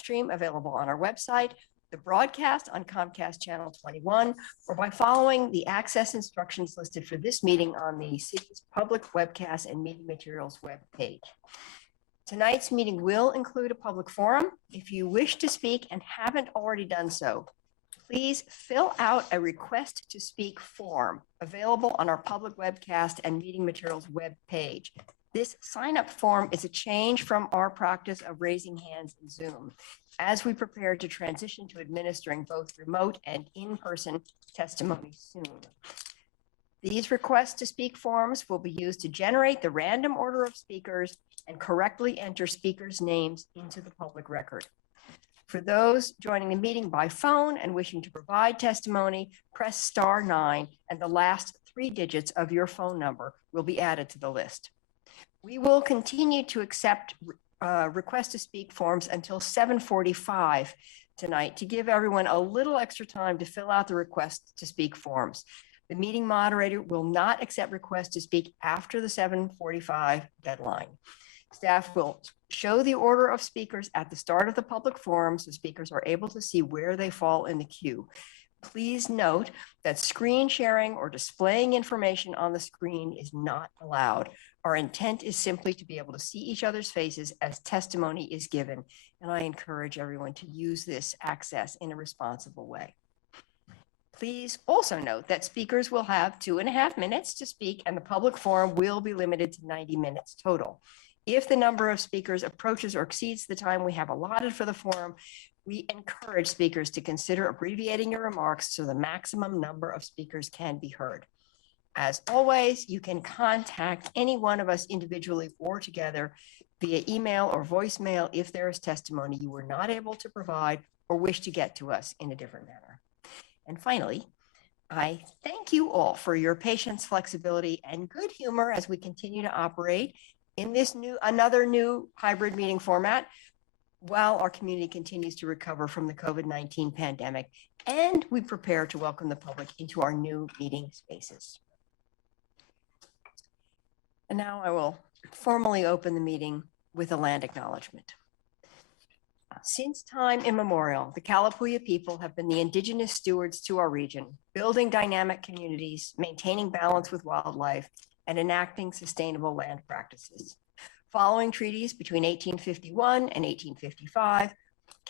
stream available on our website, the broadcast on Comcast Channel 21, or by following the access instructions listed for this meeting on the city's public webcast and meeting materials web page. Tonight's meeting will include a public forum. If you wish to speak and haven't already done so, please fill out a request to speak form available on our public webcast and meeting materials web page. This sign-up form is a change from our practice of raising hands in Zoom as we prepare to transition to administering both remote and in-person testimony soon. These requests to speak forms will be used to generate the random order of speakers and correctly enter speakers' names into the public record. For those joining the meeting by phone and wishing to provide testimony, press *9 and the last 3 digits of your phone number will be added to the list. We will continue to accept requests to speak forms until 7:45 tonight to give everyone a little extra time to fill out the request to speak forms. The meeting moderator will not accept requests to speak after the 7:45 deadline. Staff will show the order of speakers at the start of the public forum so speakers are able to see where they fall in the queue. Please note that screen sharing or displaying information on the screen is not allowed. Our intent is simply to be able to see each other's faces as testimony is given, and I encourage everyone to use this access in a responsible way. Please also note that speakers will have 2.5 minutes to speak, and the public forum will be limited to 90 minutes total. If the number of speakers approaches or exceeds the time we have allotted for the forum, we encourage speakers to consider abbreviating your remarks so the maximum number of speakers can be heard. As always, you can contact any one of us individually or together via email or voicemail if there is testimony you were not able to provide or wish to get to us in a different manner. And finally, I thank you all for your patience, flexibility, and good humor as we continue to operate in this another new hybrid meeting format while our community continues to recover from the COVID-19 pandemic and we prepare to welcome the public into our new meeting spaces. And now I will formally open the meeting with a land acknowledgement. Since time immemorial, the Kalapuya people have been the indigenous stewards to our region, building dynamic communities, maintaining balance with wildlife, and enacting sustainable land practices. Following treaties between 1851 and 1855,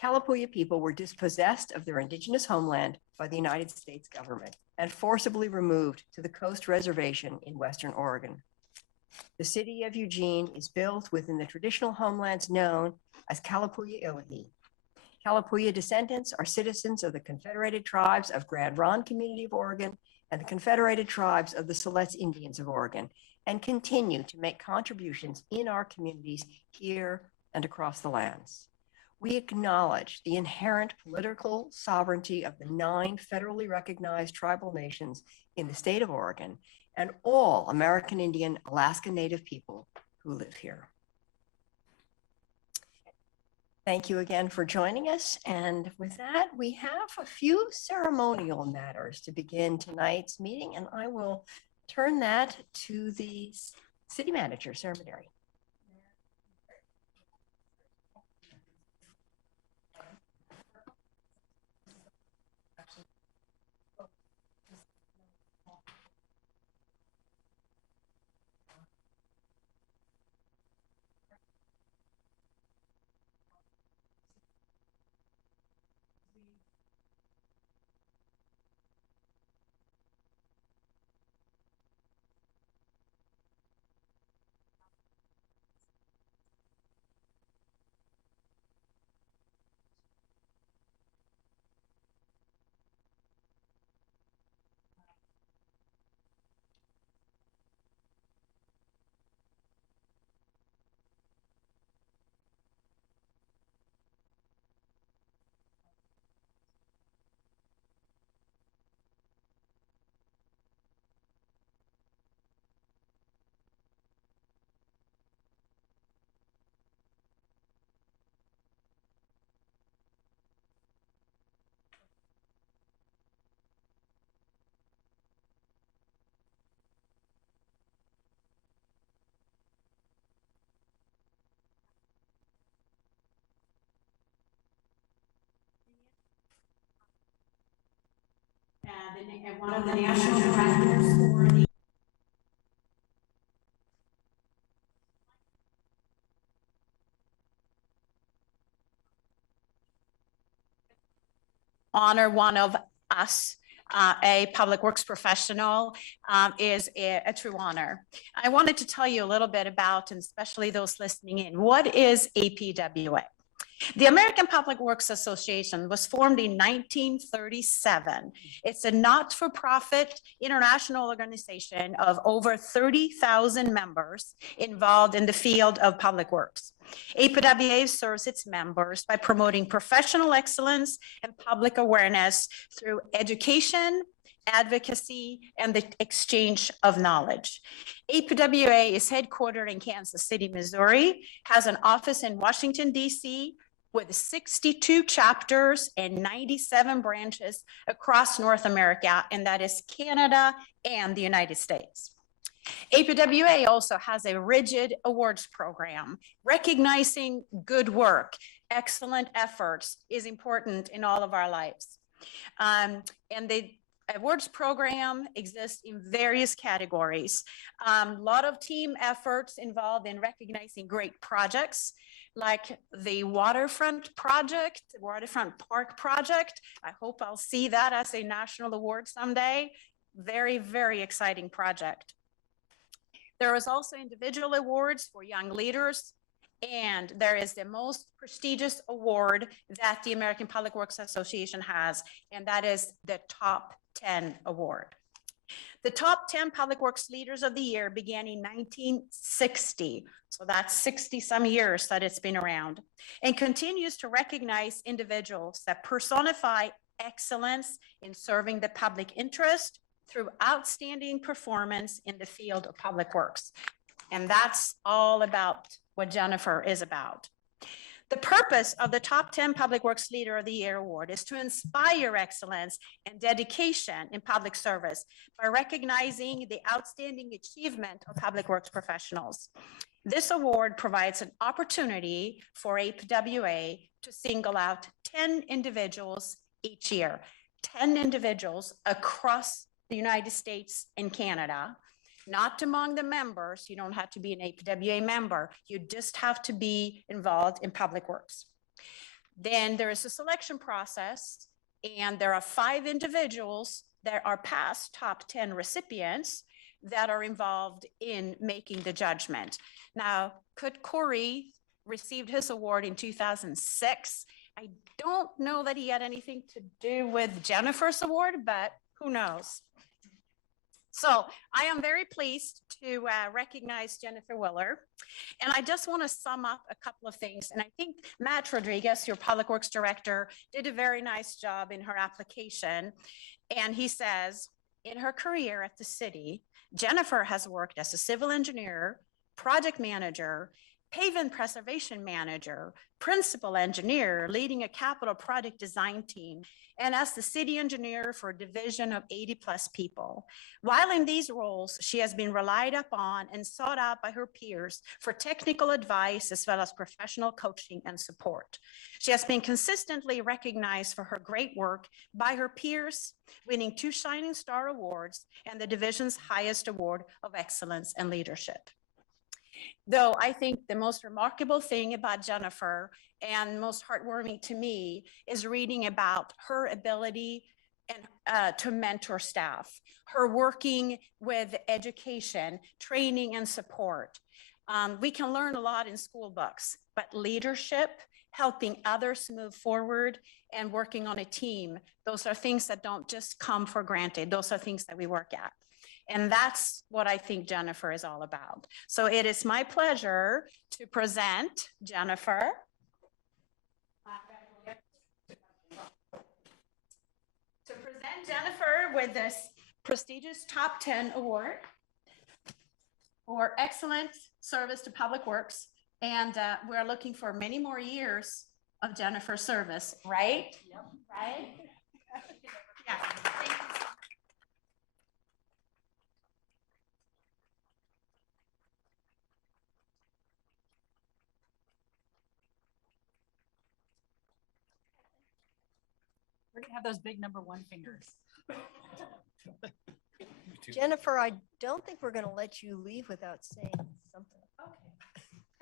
Kalapuya people were dispossessed of their indigenous homeland by the United States government and forcibly removed to the Coast Reservation in Western Oregon. The city of Eugene is built within the traditional homelands known as Kalapuya Ilahi. Kalapuya descendants are citizens of the Confederated Tribes of Grand Ronde Community of Oregon and the Confederated Tribes of the Siletz Indians of Oregon, and continue to make contributions in our communities here and across the lands. We acknowledge the inherent political sovereignty of the 9 federally recognized tribal nations in the state of Oregon and all American Indian Alaska Native people who live here. Thank you again for joining us. And with that, we have a few ceremonial matters to begin tonight's meeting, and I will turn that to the city manager, Sarah Maderi. one of the national directors for the honor one of us, a public works professional, is a true honor. I wanted to tell you a little bit about, and especially those listening in, what is APWA? The American Public Works Association was formed in 1937. It's a not-for-profit international organization of over 30,000 members involved in the field of public works. APWA serves its members by promoting professional excellence and public awareness through education, advocacy, and the exchange of knowledge. APWA is headquartered in Kansas City, Missouri, has an office in Washington, D.C., with 62 chapters and 97 branches across North America, and that is Canada and the United States. APWA also has a rigid awards program. Recognizing good work, excellent efforts is important in all of our lives. And the awards program exists in various categories. A lot of team efforts involved in recognizing great projects, like the waterfront project, waterfront park project. I hope I'll see that as a national award someday. Very, very exciting project. There is also individual awards for young leaders, and there is the most prestigious award that the American Public Works Association has, and that is the Top 10 Award. The Top 10 Public Works Leaders of the Year began in 1960, so that's 60 some years that it's been around, and continues to recognize individuals that personify excellence in serving the public interest through outstanding performance in the field of public works. And that's all about what Jennifer is about. The purpose of the Top 10 Public Works Leader of the Year Award is to inspire excellence and dedication in public service by recognizing the outstanding achievement of public works professionals. This award provides an opportunity for APWA to single out 10 individuals each year, 10 individuals across the United States and Canada. Not among the members, you don't have to be an APWA member, you just have to be involved in public works. Then there is a selection process, and there are 5 individuals that are past top 10 recipients that are involved in making the judgment. Now, Kurt Corey received his award in 2006. I don't know that he had anything to do with Jennifer's award, but who knows? So I am very pleased to recognize Jennifer Willer. And I just want to sum up a couple of things. And I think Matt Rodriguez, your Public Works Director, did a very nice job in her application. And he says, in her career at the city, Jennifer has worked as a civil engineer, project manager, pavement preservation manager, principal engineer, leading a capital project design team, and as the city engineer for a division of 80+ people. While in these roles, she has been relied upon and sought out by her peers for technical advice as well as professional coaching and support. She has been consistently recognized for her great work by her peers, winning 2 Shining Star Awards and the division's highest award of excellence and leadership. Though I think the most remarkable thing about Jennifer and most heartwarming to me is reading about her ability and to mentor staff, her working with education, training, and support. We can learn a lot in school books, but leadership, helping others move forward, and working on a team, those are things that don't just come for granted. Those are things that we work at. And that's what I think Jennifer is all about. So it is my pleasure to present Jennifer. To present Jennifer with this prestigious Top 10 Award for excellent service to public works. And we're looking for many more years of Jennifer's service, right? Yep. Right? Yeah. Thank you. We're gonna have those big number 1 fingers. Jennifer, I don't think we're going to let you leave without saying something.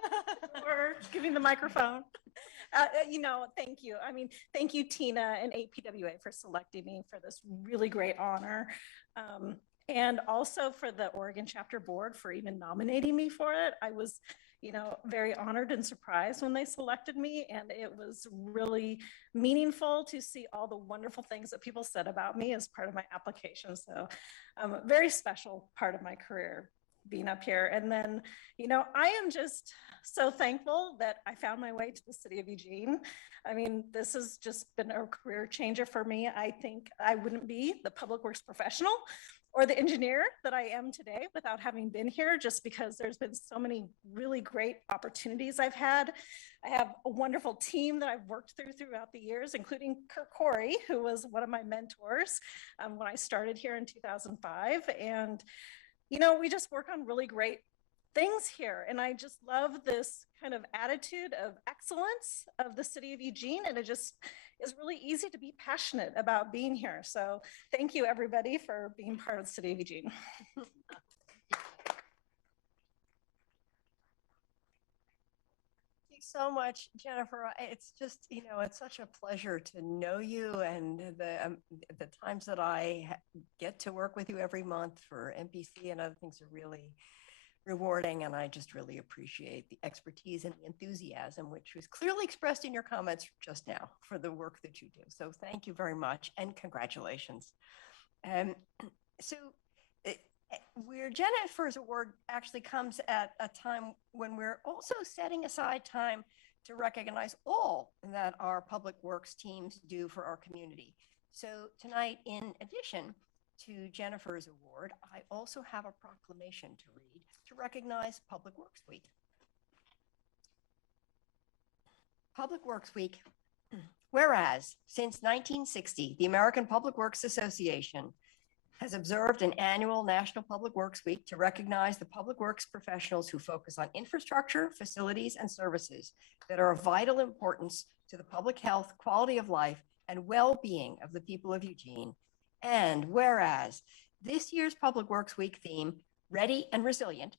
Okay. Or giving the microphone. Thank you. I mean, thank you, Tina and APWA, for selecting me for this really great honor. And also for the Oregon Chapter Board for even nominating me for it. I was, very honored and surprised when they selected me. And it was really meaningful to see all the wonderful things that people said about me as part of my application. So a very special part of my career being up here. And then, I am just so thankful that I found my way to the city of Eugene. I mean, this has just been a career changer for me. I think I wouldn't be the public works professional or the engineer that I am today without having been here, just because there's been so many really great opportunities I've had. I have a wonderful team that I've worked throughout the years, including Kirk Corey, who was one of my mentors when I started here in 2005. And we just work on really great things here. And I just love this kind of attitude of excellence of the city of Eugene. And it just is really easy to be passionate about being here. So thank you, everybody, for being part of the city of Eugene. Thank you so much, Jennifer. It's just, it's such a pleasure to know you, and the times that I get to work with you every month for MPC and other things are really rewarding, and I just really appreciate the expertise and the enthusiasm, which was clearly expressed in your comments just now for the work that you do. So thank you very much, and congratulations. So where Jennifer's award actually comes at a time when we're also setting aside time to recognize all that our public works teams do for our community. So tonight, in addition to Jennifer's award, I also have a proclamation to read to recognize Public Works Week. Public Works Week. Whereas, since 1960, the American Public Works Association has observed an annual National Public Works Week to recognize the public works professionals who focus on infrastructure, facilities, and services that are of vital importance to the public health, quality of life, and well-being of the people of Eugene. And whereas this year's Public Works Week theme, Ready and Resilient,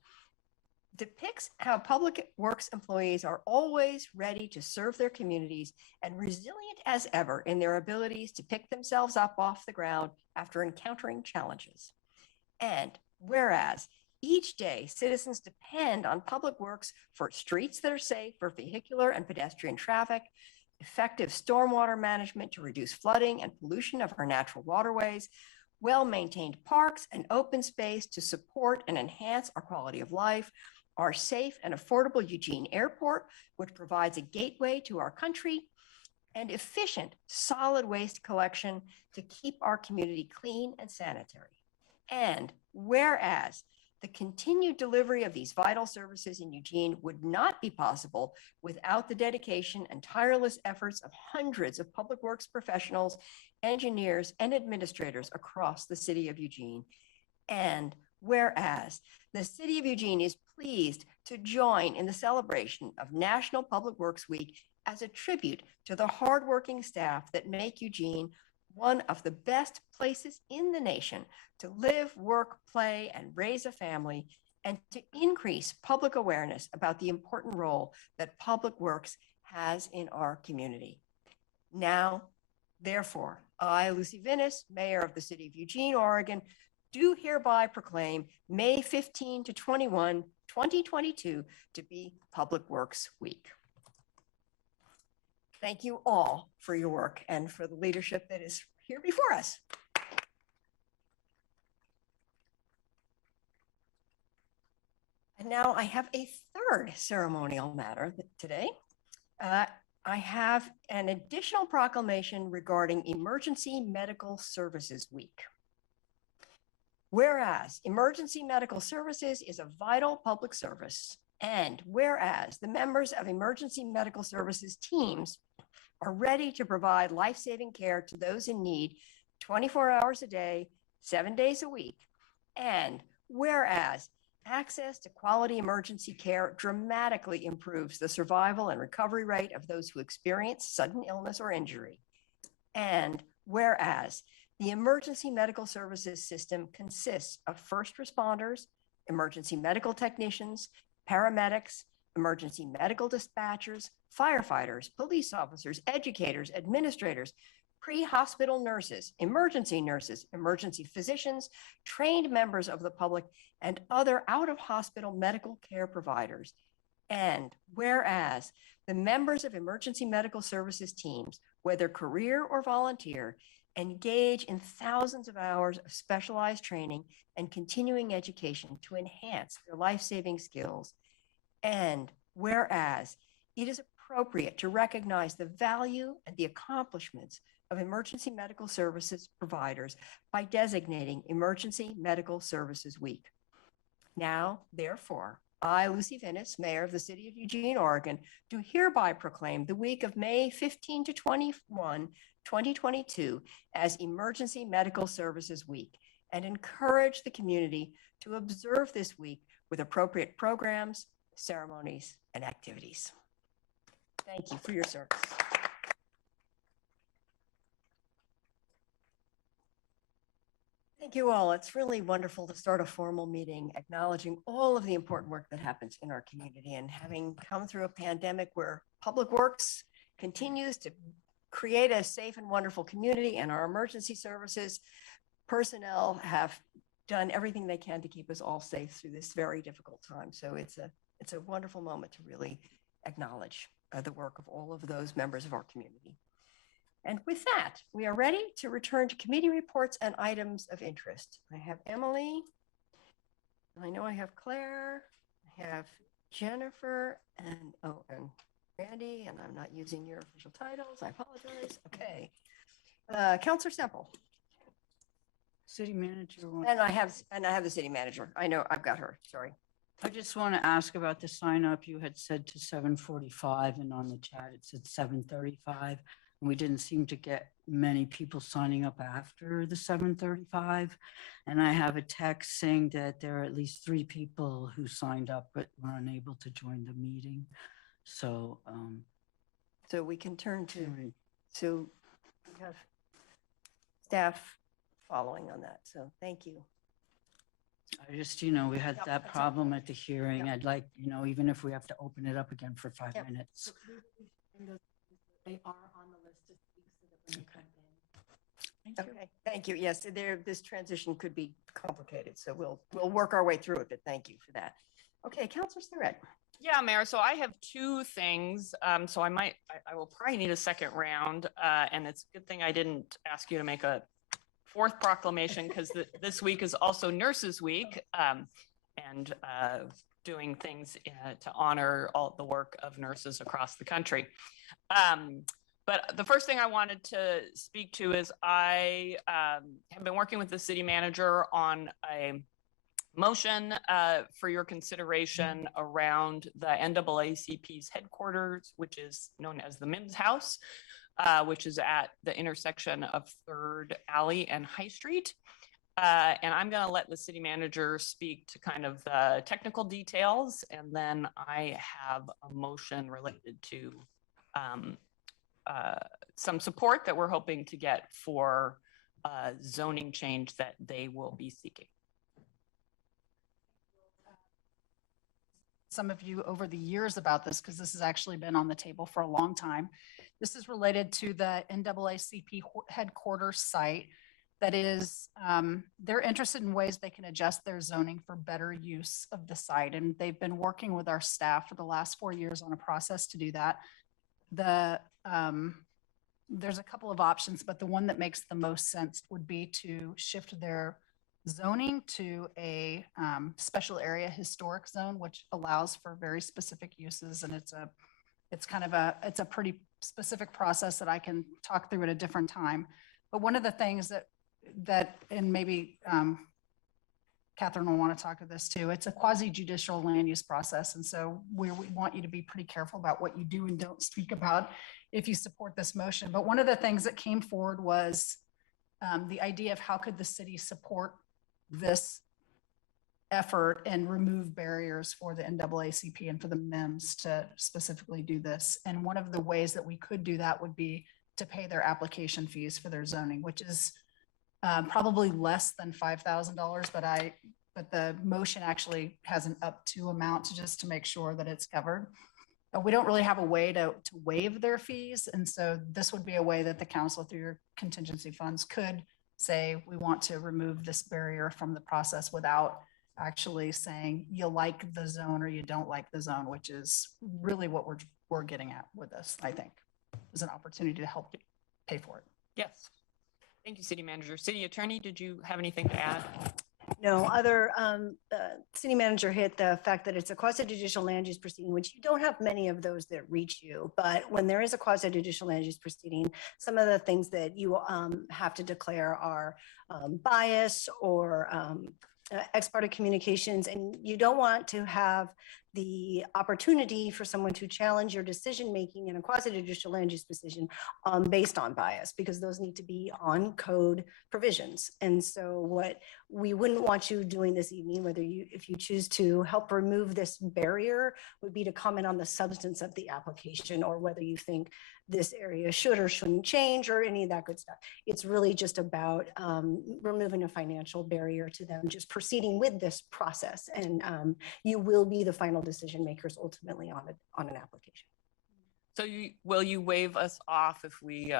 depicts how public works employees are always ready to serve their communities and resilient as ever in their abilities to pick themselves up off the ground after encountering challenges. And whereas each day citizens depend on public works for streets that are safe for vehicular and pedestrian traffic, effective stormwater management to reduce flooding and pollution of our natural waterways, well-maintained parks and open space to support and enhance our quality of life, our safe and affordable Eugene Airport, which provides a gateway to our country, and efficient solid waste collection to keep our community clean and sanitary. And whereas the continued delivery of these vital services in Eugene would not be possible without the dedication and tireless efforts of hundreds of public works professionals, engineers, and administrators across the city of Eugene. And whereas the city of Eugene is pleased to join in the celebration of National Public Works Week as a tribute to the hardworking staff that make Eugene one of the best places in the nation to live, work, play, and raise a family, and to increase public awareness about the important role that public works has in our community. Now, therefore, I, Lucy Vinnis, Mayor of the City of Eugene, Oregon, do hereby proclaim May 15 to 21, 2022 to be Public Works Week. Thank you all for your work and for the leadership that is here before us. And now I have a third ceremonial matter today. I have an additional proclamation regarding Emergency Medical Services Week. Whereas emergency medical services is a vital public service, and whereas the members of emergency medical services teams are ready to provide life-saving care to those in need 24 hours a day, 7 days a week, and whereas access to quality emergency care dramatically improves the survival and recovery rate of those who experience sudden illness or injury, and whereas The emergency medical services system consists of first responders, emergency medical technicians, paramedics, emergency medical dispatchers, firefighters, police officers, educators, administrators, pre-hospital nurses, emergency physicians, trained members of the public, and other out-of-hospital medical care providers. And whereas the members of emergency medical services teams, whether career or volunteer, engage in thousands of hours of specialized training and continuing education to enhance their life-saving skills. And whereas it is appropriate to recognize the value and the accomplishments of emergency medical services providers by designating Emergency Medical Services Week. Now, therefore, I, Lucy Vinnis, Mayor of the City of Eugene, Oregon, do hereby proclaim the week of May 15 to 21, 2022 as Emergency Medical Services Week and encourage the community to observe this week with appropriate programs, ceremonies, and activities. Thank you for your service. Thank you all. It's really wonderful to start a formal meeting acknowledging all of the important work that happens in our community, and having come through a pandemic where Public Works continues to create a safe and wonderful community, and our emergency services personnel have done everything they can to keep us all safe through this very difficult time. So it's a wonderful moment to really acknowledge the work of all of those members of our community. And with that, we are ready to return to committee reports and items of interest. I have Emily, I know I have Claire, I have Jennifer, and Randy, and I'm not using your official titles, I apologize. Okay, Counselor Semple. City manager. And I have the city manager. I know I've got her, sorry. I just want to ask about the sign up. You had said to 7:45 and on the chat it said 7:35. And we didn't seem to get many people signing up after the 7:35. And I have a text saying that there are at least 3 people who signed up but were unable to join the meeting. So so we can turn to, so we have staff following on that. So thank you. I just, we had Yep, that that's problem at the hearing. Yep. I'd like, even if we have to open it up again for 5 Yep. minutes. They are on the list to speak so that when they come in. Thank you. Okay, thank you. Yes, this transition could be complicated, so we'll work our way through it, but thank you for that. Okay, Counselor Surratt. Yeah, Mayor. So I have 2 things. So I will probably need a second round. And it's a good thing I didn't ask you to make a 4th proclamation, because this week is also Nurses Week, and doing things to honor all the work of nurses across the country. But the first thing I wanted to speak to is I have been working with the city manager on a motion for your consideration around the NAACP's headquarters, which is known as the Mims House, which is at the intersection of 3rd Alley and High Street. And I'm going to let the city manager speak to kind of the technical details, and then I have a motion related to some support that we're hoping to get for zoning change that they will be seeking. Some of you over the years about this, because this has actually been on the table for a long time. This is related to the NAACP headquarters site. That is, they're interested in ways they can adjust their zoning for better use of the site. And they've been working with our staff for the last 4 years on a process to do that. There's a couple of options, but the one that makes the most sense would be to shift their zoning to a special area historic zone, which allows for very specific uses. And it's a pretty specific process that I can talk through at a different time. But one of the things that and maybe Catherine will want to talk to this too, it's a quasi-judicial land use process. And so we want you to be pretty careful about what you do and don't speak about if you support this motion. But one of the things that came forward was the idea of how could the city support this effort and remove barriers for the NAACP and for the MIMS to specifically do this. And one of the ways that we could do that would be to pay their application fees for their zoning, which is probably less than $5,000, but the motion actually has an up to amount to just to make sure that it's covered. We don't really have a way to waive their fees. And so this would be a way that the council through your contingency funds could say, we want to remove this barrier from the process without actually saying you like the zone or you don't like the zone, which is really what we're getting at with this, I think, is an opportunity to help pay for it. Yes. Thank you, City Manager. City Attorney, did you have anything to add? No, city manager hit the fact that it's a quasi judicial land use proceeding, which you don't have many of those that reach you. But when there is a quasi judicial land use proceeding, some of the things that you have to declare are bias or ex parte communications, and you don't want to have the opportunity for someone to challenge your decision making in a quasi judicial land use decision based on bias, because those need to be on code provisions. And so what we wouldn't want you doing this evening, if you choose to help remove this barrier, would be to comment on the substance of the application or whether you think this area should or shouldn't change or any of that good stuff. It's really just about removing a financial barrier to them just proceeding with this process. And you will be the final decision makers ultimately on an application. So will you waive us off if we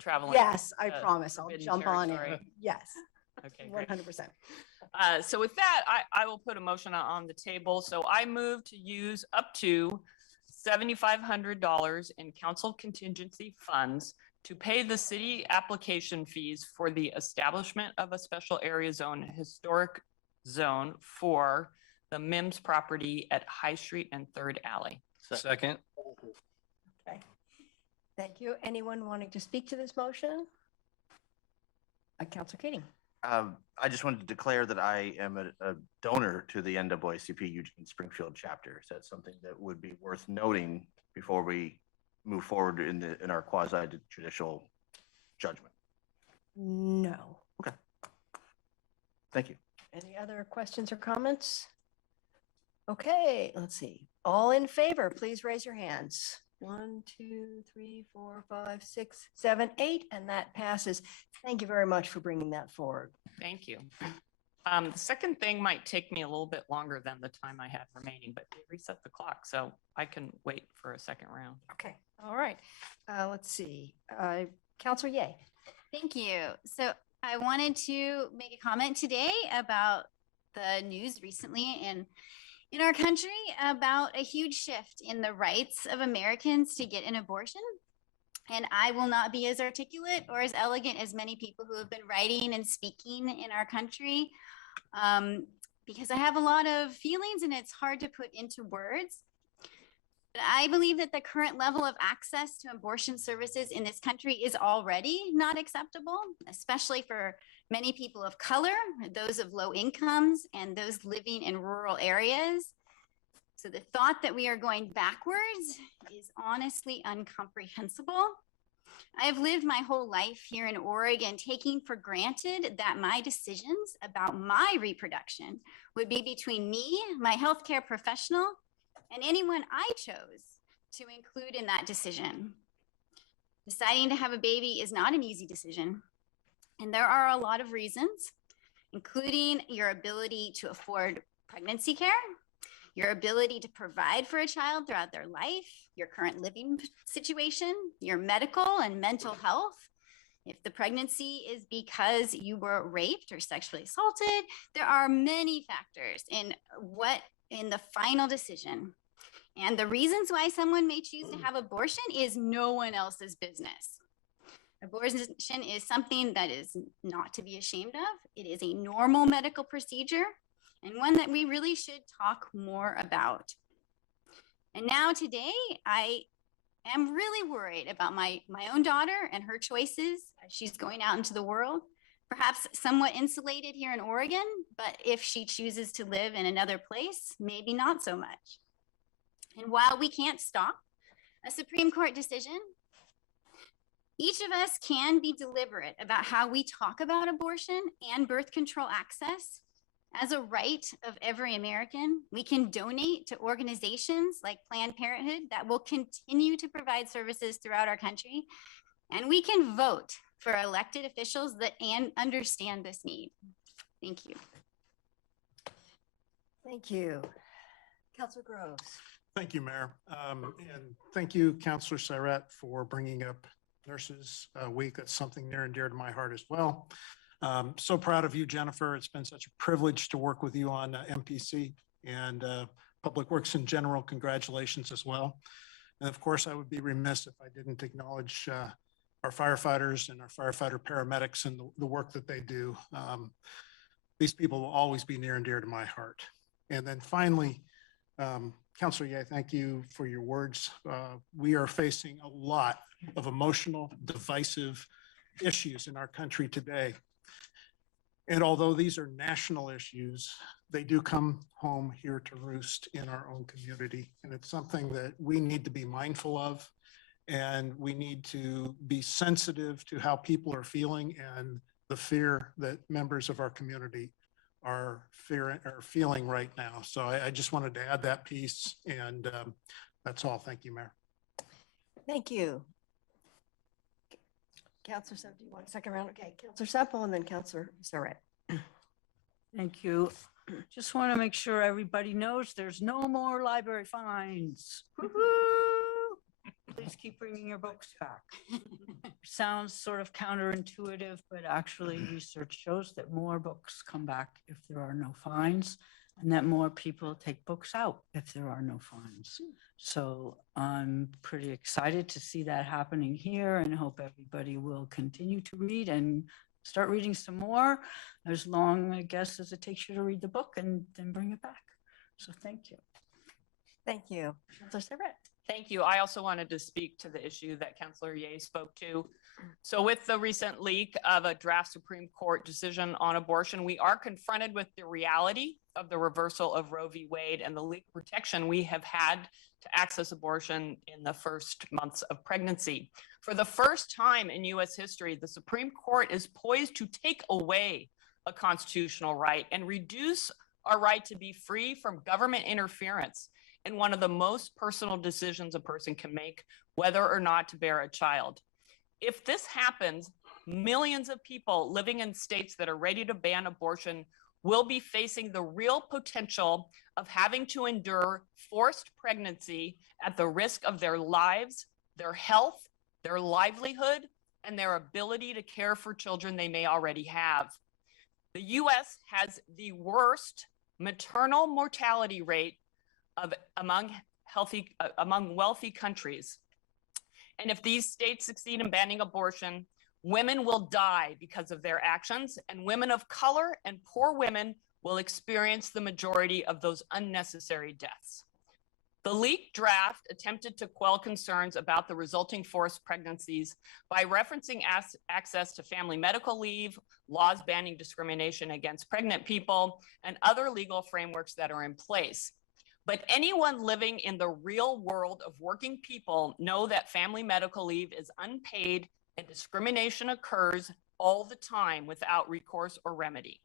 travel? Yes, I promise. I'll jump on territory? it. Yes. Okay, great. 100%. So with that, I will put a motion on the table. So I move to use up to $7,500 in council contingency funds to pay the city application fees for the establishment of a special area zone, historic zone for the Mims property at High Street and Third Alley. Second. Okay. Thank you. Anyone wanting to speak to this motion? Councilor Keating. I just wanted to declare that I am a donor to the NAACP Eugene Springfield chapter. Is that something that would be worth noting before we move forward in our quasi-judicial judgment? No. Okay. Thank you. Any other questions or comments? Okay, let's see. All in favor, please raise your hands. 1, 2, 3, 4, 5, 6, 7, 8, and that passes. Thank you very much for bringing that forward. Thank you. The second thing might take me a little bit longer than the time I have remaining, but they reset the clock, so I can wait for a second round. Okay, all right. Let's see. Councilor Ye. Thank you. So I wanted to make a comment today about the news recently in our country about a huge shift in the rights of Americans to get an abortion. And I will not be as articulate or as elegant as many people who have been writing and speaking in our country because I have a lot of feelings and it's hard to put into words. But I believe that the current level of access to abortion services in this country is already not acceptable, especially for many people of color, those of low incomes, and those living in rural areas. So the thought that we are going backwards is honestly incomprehensible. I have lived my whole life here in Oregon, taking for granted that my decisions about my reproduction would be between me, my healthcare professional, and anyone I chose to include in that decision. Deciding to have a baby is not an easy decision. And there are a lot of reasons, including your ability to afford pregnancy care, your ability to provide for a child throughout their life, your current living situation, your medical and mental health. If the pregnancy is because you were raped or sexually assaulted, there are many factors in the final decision. And the reasons why someone may choose to have abortion is no one else's business. Abortion is something that is not to be ashamed of. It is a normal medical procedure and one that we really should talk more about. And now today, I am really worried about my own daughter and her choices as she's going out into the world, perhaps somewhat insulated here in Oregon, but if she chooses to live in another place, maybe not so much. And while we can't stop a Supreme Court decision, each of us can be deliberate about how we talk about abortion and birth control access as a right of every American. We can donate to organizations like Planned Parenthood that will continue to provide services throughout our country. And we can vote for elected officials that and understand this need. Thank you. Thank you. Counselor Groves. Thank you, Mayor. And thank you, Counselor Saret, for bringing up Nurses Week. That's something near and dear to my heart as well. So proud of you, Jennifer. It's been such a privilege to work with you on MPC and Public Works in general. Congratulations as well. And of course, I would be remiss if I didn't acknowledge our firefighters and our firefighter paramedics and the work that they do. These people will always be near and dear to my heart. And then finally, Councilor Ye, thank you for your words. We are facing a lot of emotional, divisive issues in our country today. And although these are national issues, they do come home here to roost in our own community. And it's something that we need to be mindful of. And we need to be sensitive to how people are feeling and the fear that members of our community are feeling right now. So I just wanted to add that piece, and that's all. Thank you, Mayor. Thank you. Counselor Semple, do you want a second round? Okay, Counselor Semple and then Counselor Saret. Thank you. Just want to make sure everybody knows there's no more library fines. Woo-hoo! Please keep bringing your books back. Sounds sort of counterintuitive, but actually research shows that more books come back if there are no fines, and that more people take books out if there are no fines. So I'm pretty excited to see that happening here, and hope everybody will continue to read and start reading some more, as long, I guess, as it takes you to read the book and then bring it back. So thank you. Thank you. Counselor Saret. Thank you. I also wanted to speak to the issue that Councillor Ye spoke to. So with the recent leak of a draft Supreme Court decision on abortion, we are confronted with the reality of the reversal of Roe v. Wade and the legal protection we have had to access abortion in the first months of pregnancy. For the first time in U.S. history, the Supreme Court is poised to take away a constitutional right and reduce our right to be free from government interference in one of the most personal decisions a person can make, whether or not to bear a child. If this happens, millions of people living in states that are ready to ban abortion will be facing the real potential of having to endure forced pregnancy at the risk of their lives, their health, their livelihood, and their ability to care for children they may already have. The U.S. has the worst maternal mortality rate among wealthy countries. And if these states succeed in banning abortion, women will die because of their actions, and women of color and poor women will experience the majority of those unnecessary deaths. The leaked draft attempted to quell concerns about the resulting forced pregnancies by referencing access to family medical leave, laws banning discrimination against pregnant people, and other legal frameworks that are in place. But anyone living in the real world of working people know that family medical leave is unpaid and discrimination occurs all the time without recourse or remedy.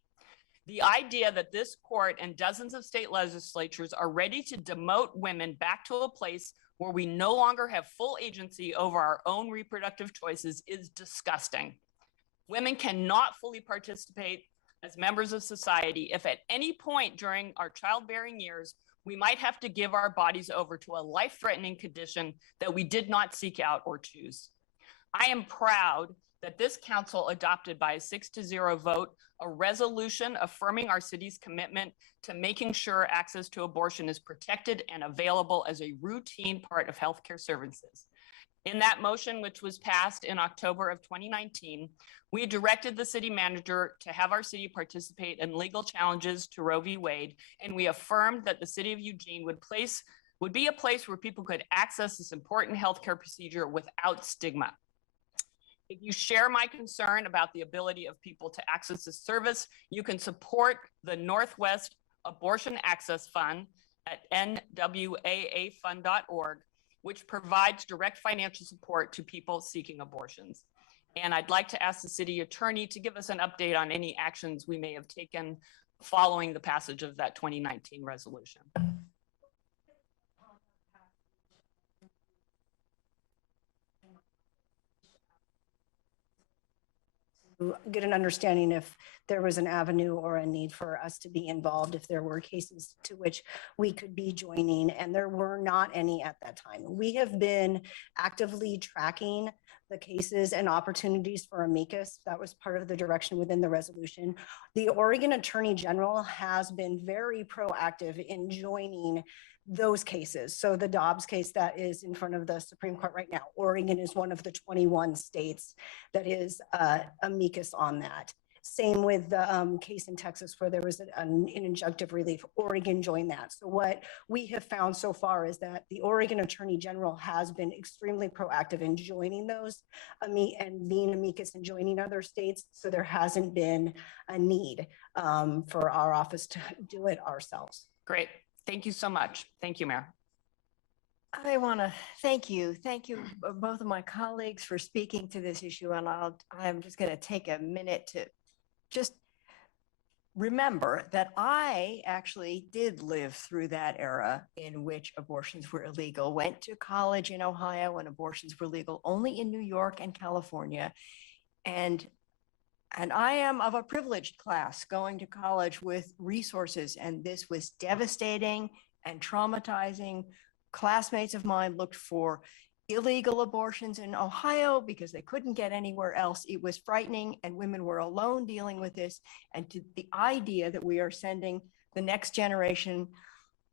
The idea that this court and dozens of state legislatures are ready to demote women back to a place where we no longer have full agency over our own reproductive choices is disgusting. Women cannot fully participate as members of society if at any point during our childbearing years, we might have to give our bodies over to a life-threatening condition that we did not seek out or choose. I am proud that this council adopted by a 6-0 vote a resolution affirming our city's commitment to making sure access to abortion is protected and available as a routine part of healthcare services. In that motion, which was passed in October of 2019, we directed the city manager to have our city participate in legal challenges to Roe v. Wade, and we affirmed that the city of Eugene would be a place where people could access this important healthcare procedure without stigma. If you share my concern about the ability of people to access this service, you can support the Northwest Abortion Access Fund at nwaafund.org, which provides direct financial support to people seeking abortions. And I'd like to ask the city attorney to give us an update on any actions we may have taken following the passage of that 2019 resolution. to get an understanding if there was an avenue or a need for us to be involved, if there were cases to which we could be joining, and there were not any at that time. We have been actively tracking the cases and opportunities for amicus. That was part of the direction within the resolution. The Oregon Attorney General has been very proactive in joining those cases. So the Dobbs case that is in front of the Supreme Court right now, Oregon is one of the 21 states that is amicus on that. Same with the case in Texas where there was an injunctive relief. Oregon joined that. So what we have found so far is that the Oregon Attorney General has been extremely proactive in joining those and being amicus and joining other states. So there hasn't been a need for our office to do it ourselves. Great. Thank you so much. Thank you, Mayor. I want to thank you. Thank you, both of my colleagues, for speaking to this issue. And I'm just going to take a minute to just remember that I actually did live through that era in which abortions were illegal, went to college in Ohio when abortions were legal only in New York and California. And I am of a privileged class going to college with resources, and this was devastating and traumatizing. Classmates of mine looked for illegal abortions in Ohio because they couldn't get anywhere else. It was frightening, and women were alone dealing with this. And the idea that we are sending the next generation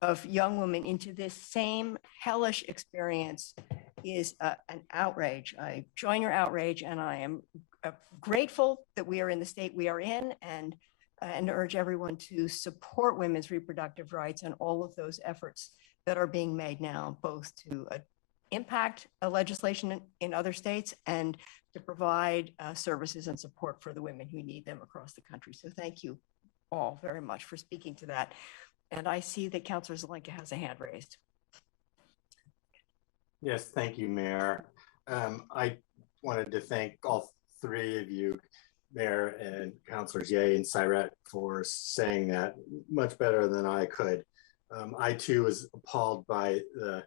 of young women into this same hellish experience is an outrage. I join your outrage, and I am grateful that we are in the state we are in, and urge everyone to support women's reproductive rights and all of those efforts that are being made now, both to impact legislation in other states and to provide services and support for the women who need them across the country. So thank you all very much for speaking to that. And I see that Councilor Zelenka has a hand raised. Yes, thank you, Mayor. I wanted to thank all three of you, Mayor and Councilors Ye and Siret, for saying that much better than I could. I too was appalled by the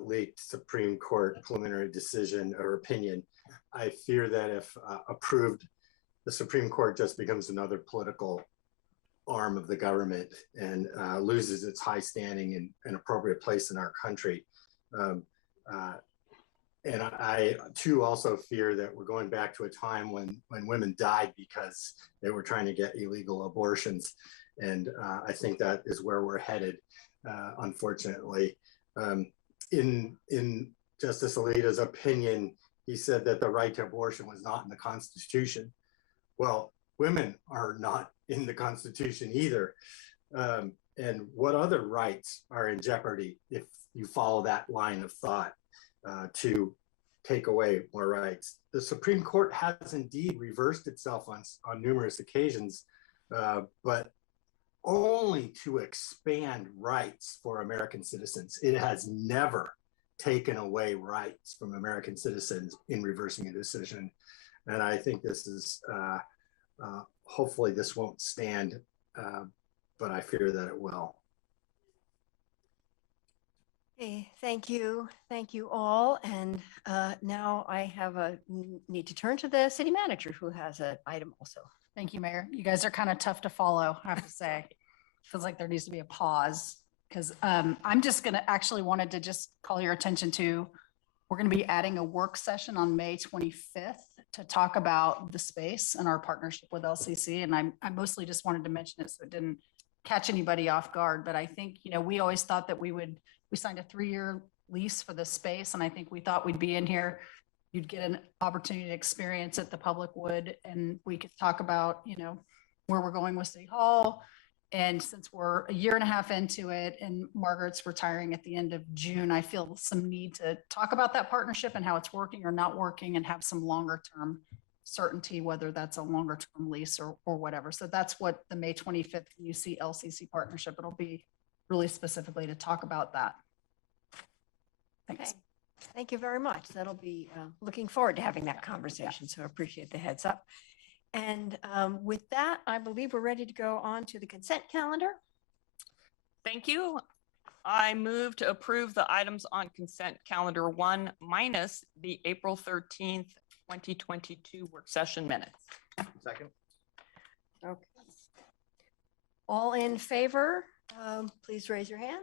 leaked Supreme Court preliminary decision or opinion. I fear that if approved, the Supreme Court just becomes another political arm of the government and loses its high standing and appropriate place in our country. And I too also fear that we're going back to a time when women died because they were trying to get illegal abortions. And I think that is where we're headed, unfortunately. In Justice Alito's opinion, he said that the right to abortion was not in the Constitution. Well, women are not in the Constitution either. And what other rights are in jeopardy if you follow that line of thought to take away more rights? The Supreme Court has indeed reversed itself on numerous occasions, but only to expand rights for American citizens. It has never taken away rights from American citizens in reversing a decision. And I think this is, hopefully this won't stand, but I fear that it will. Okay, thank you. Thank you all. And now I have a need to turn to the city manager, who has an item also. Thank you, Mayor. You guys are kind of tough to follow, I have to say. Feels like there needs to be a pause because I'm just going to actually wanted to just call your attention to, we're going to be adding a work session on May 25th to talk about the space and our partnership with LCC. And I mostly just wanted to mention it so it didn't catch anybody off guard. But I think, you know, we always thought that we signed a 3-year lease for the space. And I think we thought we'd be in here. You'd get an opportunity to experience it, the public would, and we could talk about, you know, where we're going with City Hall. And since we're a year and a half into it and Margaret's retiring at the end of June, I feel some need to talk about that partnership and how it's working or not working and have some longer term certainty, whether that's a longer term lease or whatever. So that's what the May 25th UC LCC partnership, it'll be really specifically to talk about that. Thanks. Okay. Thank you very much. That'll be looking forward to having that conversation. So I appreciate the heads up. And with that, I believe we're ready to go on to the consent calendar. Thank you. I move to approve the items on consent calendar 1 minus the April 13th 2022 work session minutes. Second. Okay. All in favor, please raise your hand.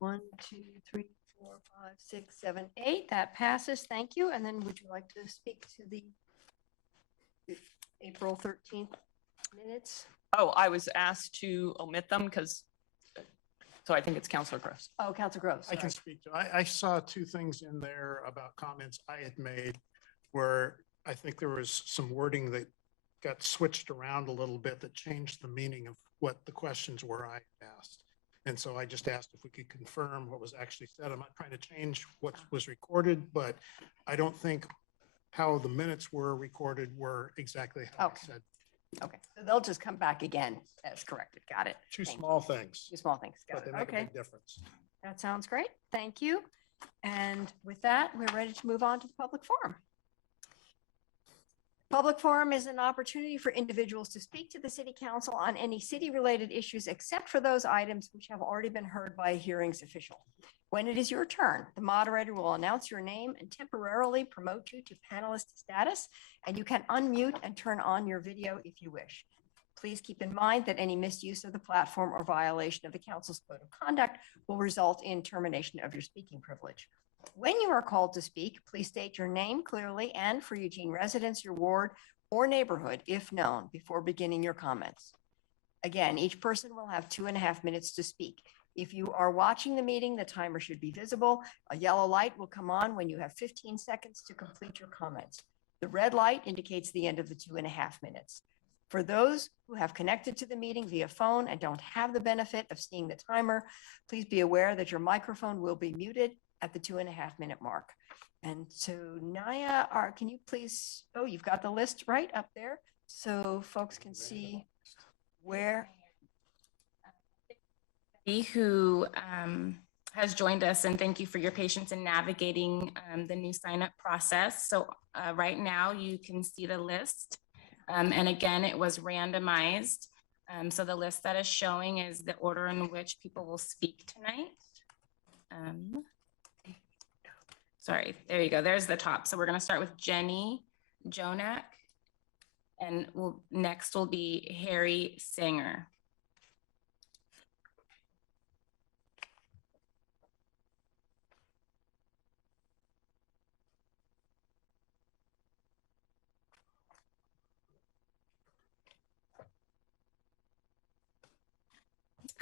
1, 2, 3, 4, 5, 6, 7, 8. That passes. Thank you. And then would you like to speak to the April 13th minutes? Oh, I was asked to omit them because, so I think it's Counselor Gross. Oh, Council Groves. I can speak to, I saw two things in there about comments I had made where I think there was some wording that got switched around a little bit that changed the meaning of what the questions were I asked. And so I just asked if we could confirm what was actually said. I'm not trying to change what was recorded, but I don't think how the minutes were recorded were exactly how I Okay. said. Okay, so they'll just come back again as corrected. Got it. Two Thank you. small things, Two small things. but Got they it. make a Okay, big difference. that sounds great. Thank you. And with that, we're ready to move on to the public forum. Public forum is an opportunity for individuals to speak to the city council on any city-related issues except for those items which have already been heard by a hearings official. When it is your turn, the moderator will announce your name and temporarily promote you to panelist status, and you can unmute and turn on your video if you wish. Please keep in mind that any misuse of the platform or violation of the council's code of conduct will result in termination of your speaking privilege. When you are called to speak, please state your name clearly and for Eugene residents, your ward or neighborhood, if known, before beginning your comments. Again, each person will have 2.5 minutes to speak. If you are watching the meeting, the timer should be visible. A yellow light will come on when you have 15 seconds to complete your comments. The red light indicates the end of the 2.5 minutes. For those who have connected to the meeting via phone and don't have the benefit of seeing the timer, please be aware that your microphone will be muted at the 2.5 minute mark. And so Naya, can you please, oh, you've got the list right up there so folks can see where. Who has joined us, and thank you for your patience in navigating the new sign up process. So right now you can see the list. And again, it was randomized. So the list that is showing is the order in which people will speak tonight. Sorry, there you go. There's the top. So we're going to start with Jenny Jonak, and next will be Harry Singer.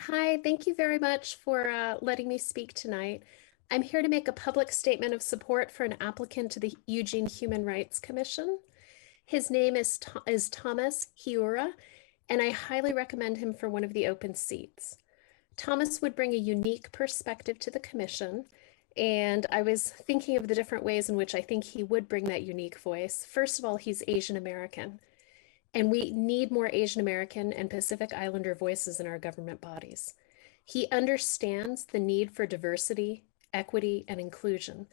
Hi, thank you very much for letting me speak tonight. I'm here to make a public statement of support for an applicant to the Eugene Human Rights Commission. His name is Thomas Hiura, and I highly recommend him for one of the open seats. Thomas would bring a unique perspective to the commission, and I was thinking of the different ways in which I think he would bring that unique voice. First of all, he's Asian American. And we need more Asian American and Pacific Islander voices in our government bodies. He understands the need for diversity, equity, and inclusion,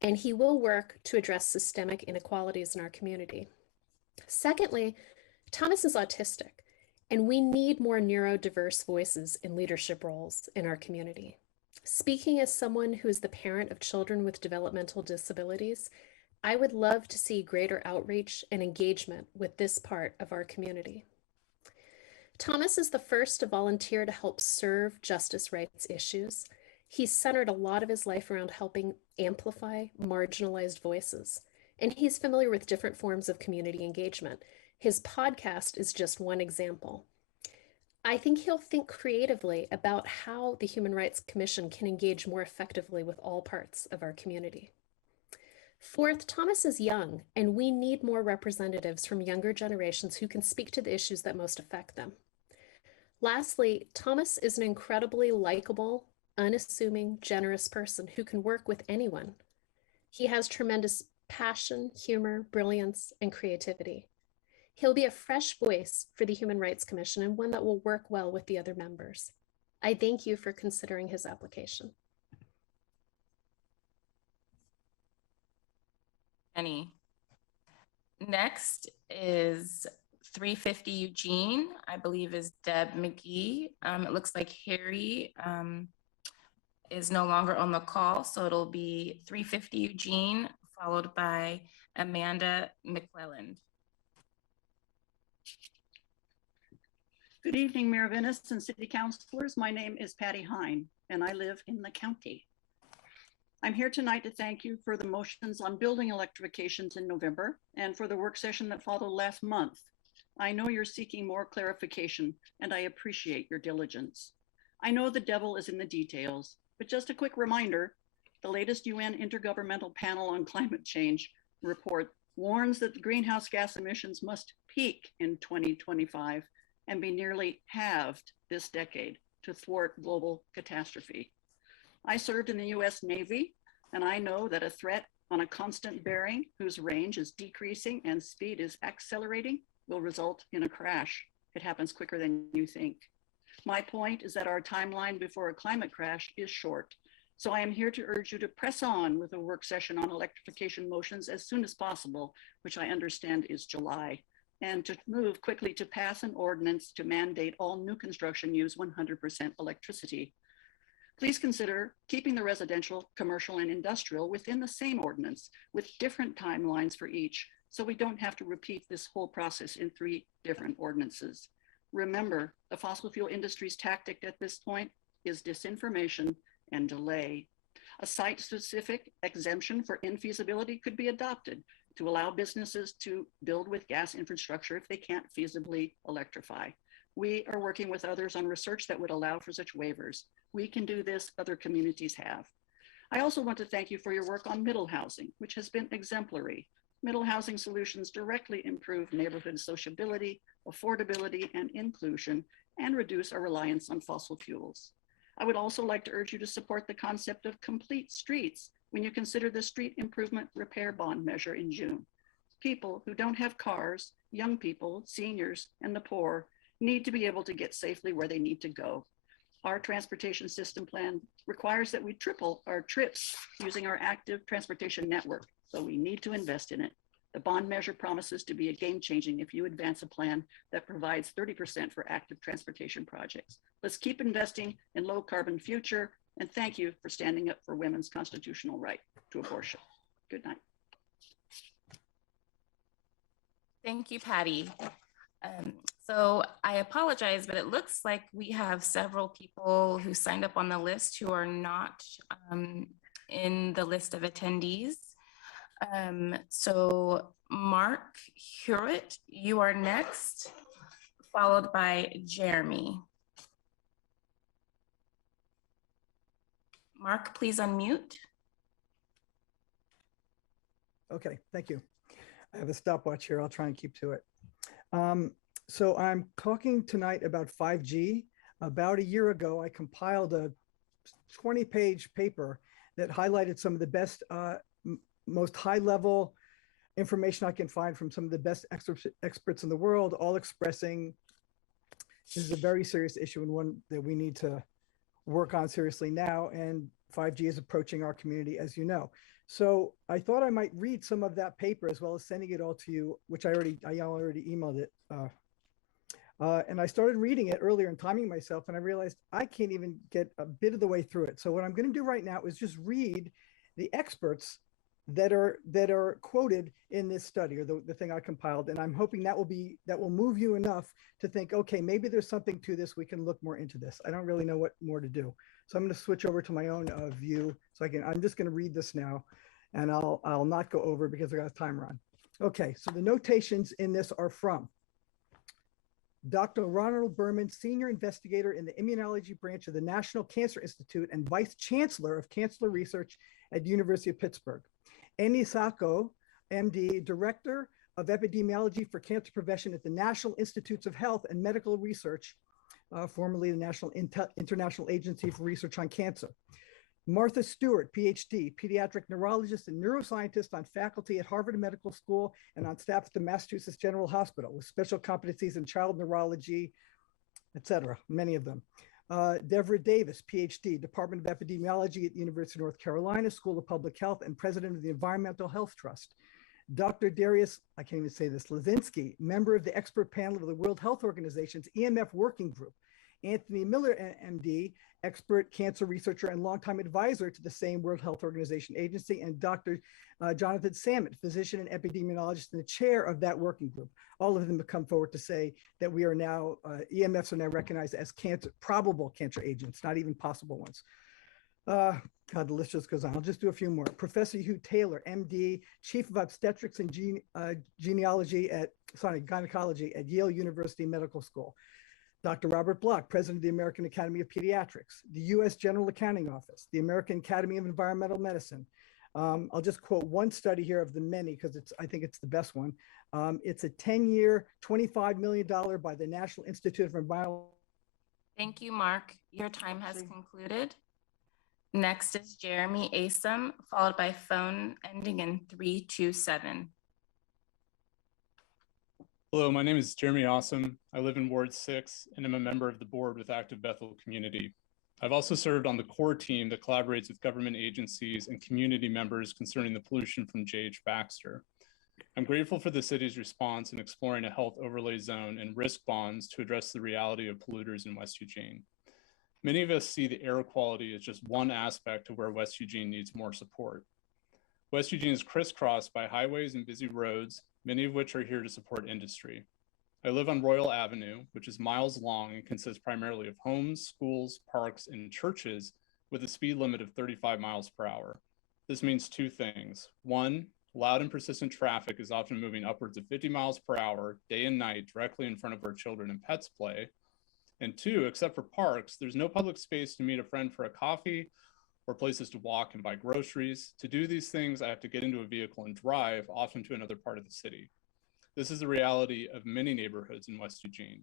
and he will work to address systemic inequalities in our community. Secondly, Thomas is autistic, and we need more neurodiverse voices in leadership roles in our community. Speaking as someone who is the parent of children with developmental disabilities, I would love to see greater outreach and engagement with this part of our community. Thomas is the first to volunteer to help serve justice rights issues. He's centered a lot of his life around helping amplify marginalized voices, and he's familiar with different forms of community engagement. His podcast is just one example. I think he'll think creatively about how the Human Rights Commission can engage more effectively with all parts of our community. Fourth, Thomas is young, and we need more representatives from younger generations who can speak to the issues that most affect them. Lastly, Thomas is an incredibly likable, unassuming, generous person who can work with anyone. He has tremendous passion, humor, brilliance, and creativity. He'll be a fresh voice for the Human Rights Commission and one that will work well with the other members. I thank you for considering his application. Next is 350 Eugene, I believe is Deb McGee. It looks like Harry is no longer on the call, so it'll be 350 Eugene, followed by Amanda McClelland. Good evening, Mayor Venice and City Councilors. My name is Patty Hine, and I live in the county. I'm here tonight to thank you for the motions on building electrifications in November and for the work session that followed last month. I know you're seeking more clarification, and I appreciate your diligence. I know the devil is in the details, but just a quick reminder, the latest UN Intergovernmental Panel on Climate Change report warns that the greenhouse gas emissions must peak in 2025 and be nearly halved this decade to thwart global catastrophe. I served in the US Navy, and I know that a threat on a constant bearing whose range is decreasing and speed is accelerating will result in a crash. It happens quicker than you think. My point is that our timeline before a climate crash is short. So I am here to urge you to press on with a work session on electrification motions as soon as possible, which I understand is July, and to move quickly to pass an ordinance to mandate all new construction use 100% electricity. Please consider keeping the residential, commercial, and industrial within the same ordinance with different timelines for each, so we don't have to repeat this whole process in 3 different ordinances. Remember, the fossil fuel industry's tactic at this point is disinformation and delay. A site-specific exemption for infeasibility could be adopted to allow businesses to build with gas infrastructure if they can't feasibly electrify. We are working with others on research that would allow for such waivers. We can do this, other communities have. I also want to thank you for your work on middle housing, which has been exemplary. Middle housing solutions directly improve neighborhood sociability, affordability, and inclusion, and reduce our reliance on fossil fuels. I would also like to urge you to support the concept of complete streets when you consider the street improvement repair bond measure in June. People who don't have cars, young people, seniors, and the poor need to be able to get safely where they need to go. Our transportation system plan requires that we triple our trips using our active transportation network, so we need to invest in it. The bond measure promises to be a game changing if you advance a plan that provides 30% for active transportation projects. Let's keep investing in low carbon future, and thank you for standing up for women's constitutional right to abortion. Good night. Thank you, Patty. So I apologize, but it looks like we have several people who signed up on the list who are not in the list of attendees. So Mark Hewitt, you are next, followed by Jeremy. Mark, please unmute. Okay, thank you. I have a stopwatch here. I'll try and keep to it. So I'm talking tonight about 5G. About a year ago, I compiled a 20-page paper that highlighted some of the best, most high-level information I can find from some of the best experts in the world, all expressing this is a very serious issue and one that we need to work on seriously now. And 5G is approaching our community, as you know. So I thought I might read some of that paper as well as sending it all to you, which I already emailed it. And I started reading it earlier and timing myself, and I realized I can't even get a bit of the way through it. So what I'm going to do right now is just read the experts that are quoted in this study, or the thing I compiled. And I'm hoping that will move you enough to think, okay, maybe there's something to this. We can look more into this. I don't really know what more to do. So I'm going to switch over to my own view. So I'm just going to read this now, and I'll not go over because I got a timer on. Okay, so the notations in this are from Dr. Ronald Berman, Senior Investigator in the Immunology Branch of the National Cancer Institute and Vice Chancellor of Cancer Research at the University of Pittsburgh. Eni Sacco, MD, Director of Epidemiology for Cancer Prevention at the National Institutes of Health and Medical Research, formerly the National International Agency for Research on Cancer. Martha Stewart, PhD, pediatric neurologist and neuroscientist on faculty at Harvard Medical School and on staff at the Massachusetts General Hospital with special competencies in child neurology, et cetera, many of them. Deborah Davis, PhD, Department of Epidemiology at the University of North Carolina, School of Public Health, and president of the Environmental Health Trust. Dr. Darius, I can't even say this, Lazinski, member of the expert panel of the World Health Organization's EMF Working Group Anthony Miller, MD, expert cancer researcher and longtime advisor to the same World Health Organization agency, and Dr. Jonathan Samet, physician and epidemiologist and the chair of that working group. All of them have come forward to say that we are now, EMFs are now recognized as probable cancer agents, not even possible ones. God, the list just goes on. I'll just do a few more. Professor Hugh Taylor, MD, Chief of Obstetrics and Gynecology at Yale University Medical School. Dr. Robert Block, President of the American Academy of Pediatrics, the U.S. General Accounting Office, the American Academy of Environmental Medicine. I'll just quote one study here of the many because I think it's the best one. It's a 10-year, $25 million by the National Institute for Environmental. Thank you, Mark. Your time has concluded. Next is Jeremy Asom, followed by phone ending in 327. Hello, my name is Jeremy Awesome. I live in Ward 6 and I'm a member of the board with Active Bethel Community. I've also served on the core team that collaborates with government agencies and community members concerning the pollution from J.H. Baxter. I'm grateful for the city's response in exploring a health overlay zone and risk bonds to address the reality of polluters in West Eugene. Many of us see the air quality as just one aspect of where West Eugene needs more support. West Eugene is crisscrossed by highways and busy roads, many of which are here to support industry. I live on Royal Avenue, which is miles long and consists primarily of homes, schools, parks, and churches with a speed limit of 35 miles per hour. This means two things. One, loud and persistent traffic is often moving upwards of 50 miles per hour day and night directly in front of where children and pets play. And two, except for parks, there's no public space to meet a friend for a coffee or places to walk and buy groceries. To do these things, I have to get into a vehicle and drive, often to another part of the city. This is the reality of many neighborhoods in West Eugene.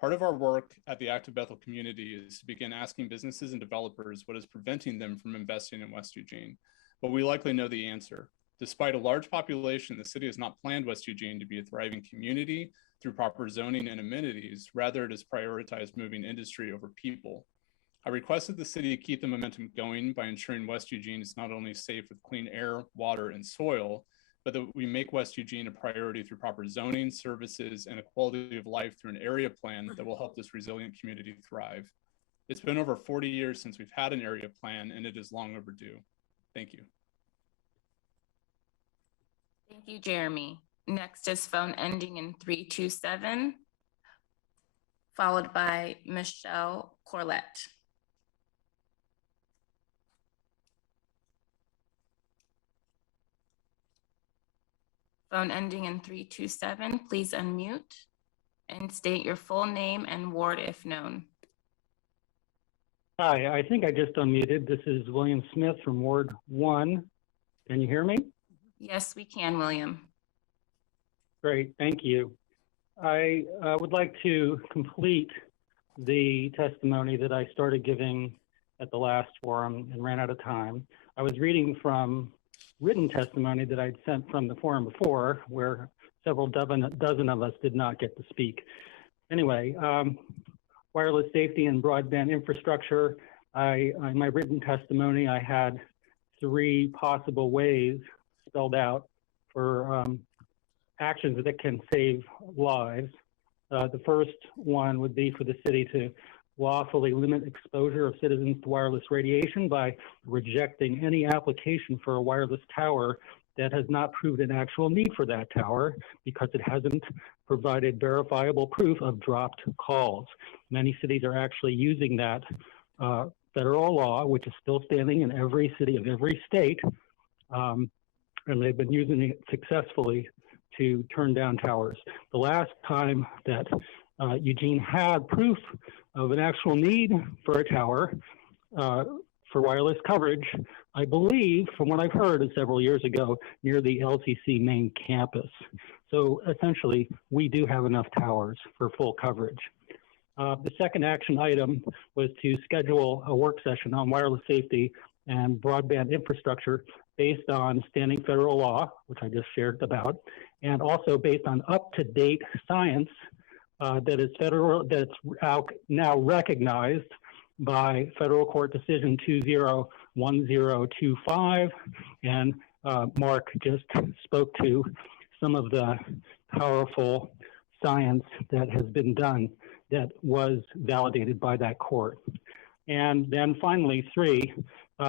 Part of our work at the Active Bethel community is to begin asking businesses and developers what is preventing them from investing in West Eugene, but we likely know the answer. Despite a large population, the city has not planned West Eugene to be a thriving community through proper zoning and amenities. Rather, it has prioritized moving industry over people. I requested the city keep the momentum going by ensuring West Eugene is not only safe with clean air, water, and soil, but that we make West Eugene a priority through proper zoning, services, and a quality of life through an area plan that will help this resilient community thrive. It's been over 40 years since we've had an area plan, and it is long overdue. Thank you. Thank you, Jeremy. Next is phone ending in 327, followed by Michelle Corlett. Phone ending in 327, please unmute and state your full name and ward if known. Hi, I think I just unmuted. This is William Smith from Ward 1. Can you hear me? Yes, we can, William. Great, thank you. I would like to complete the testimony that I started giving at the last forum and ran out of time. I was reading from written testimony that I'd sent from the forum before, where several dozen of us did not get to speak. Anyway, wireless safety and broadband infrastructure. In my written testimony, I had 3 possible ways spelled out for actions that can save lives. The first one would be for the city to lawfully limit exposure of citizens to wireless radiation by rejecting any application for a wireless tower that has not proved an actual need for that tower because it hasn't provided verifiable proof of dropped calls. Many cities are actually using that federal law, which is still standing in every city of every state, and they've been using it successfully to turn down towers. The last time that Eugene had proof of an actual need for a tower for wireless coverage, I believe, from what I've heard, is several years ago near the LCC main campus. So essentially, we do have enough towers for full coverage. The second action item was to schedule a work session on wireless safety and broadband infrastructure based on standing federal law, which I just shared about, and also based on up-to-date science that is federal, that's now recognized by federal court decision 201025. And Mark just spoke to some of the powerful science that has been done that was validated by that court. And then finally, 3,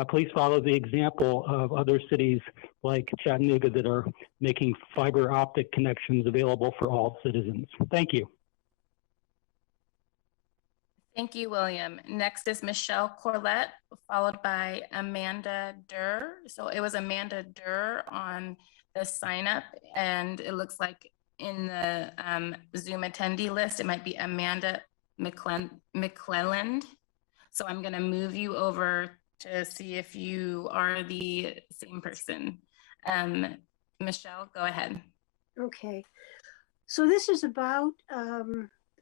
please follow the example of other cities like Chattanooga that are making fiber optic connections available for all citizens. Thank you. Thank you, William. Next is Michelle Corlett, followed by Amanda Durr. So it was Amanda Durr on the sign up, and it looks like in the Zoom attendee list, it might be Amanda McClelland. So I'm gonna move you over to see if you are the same person. Michelle, go ahead. Okay, so this is about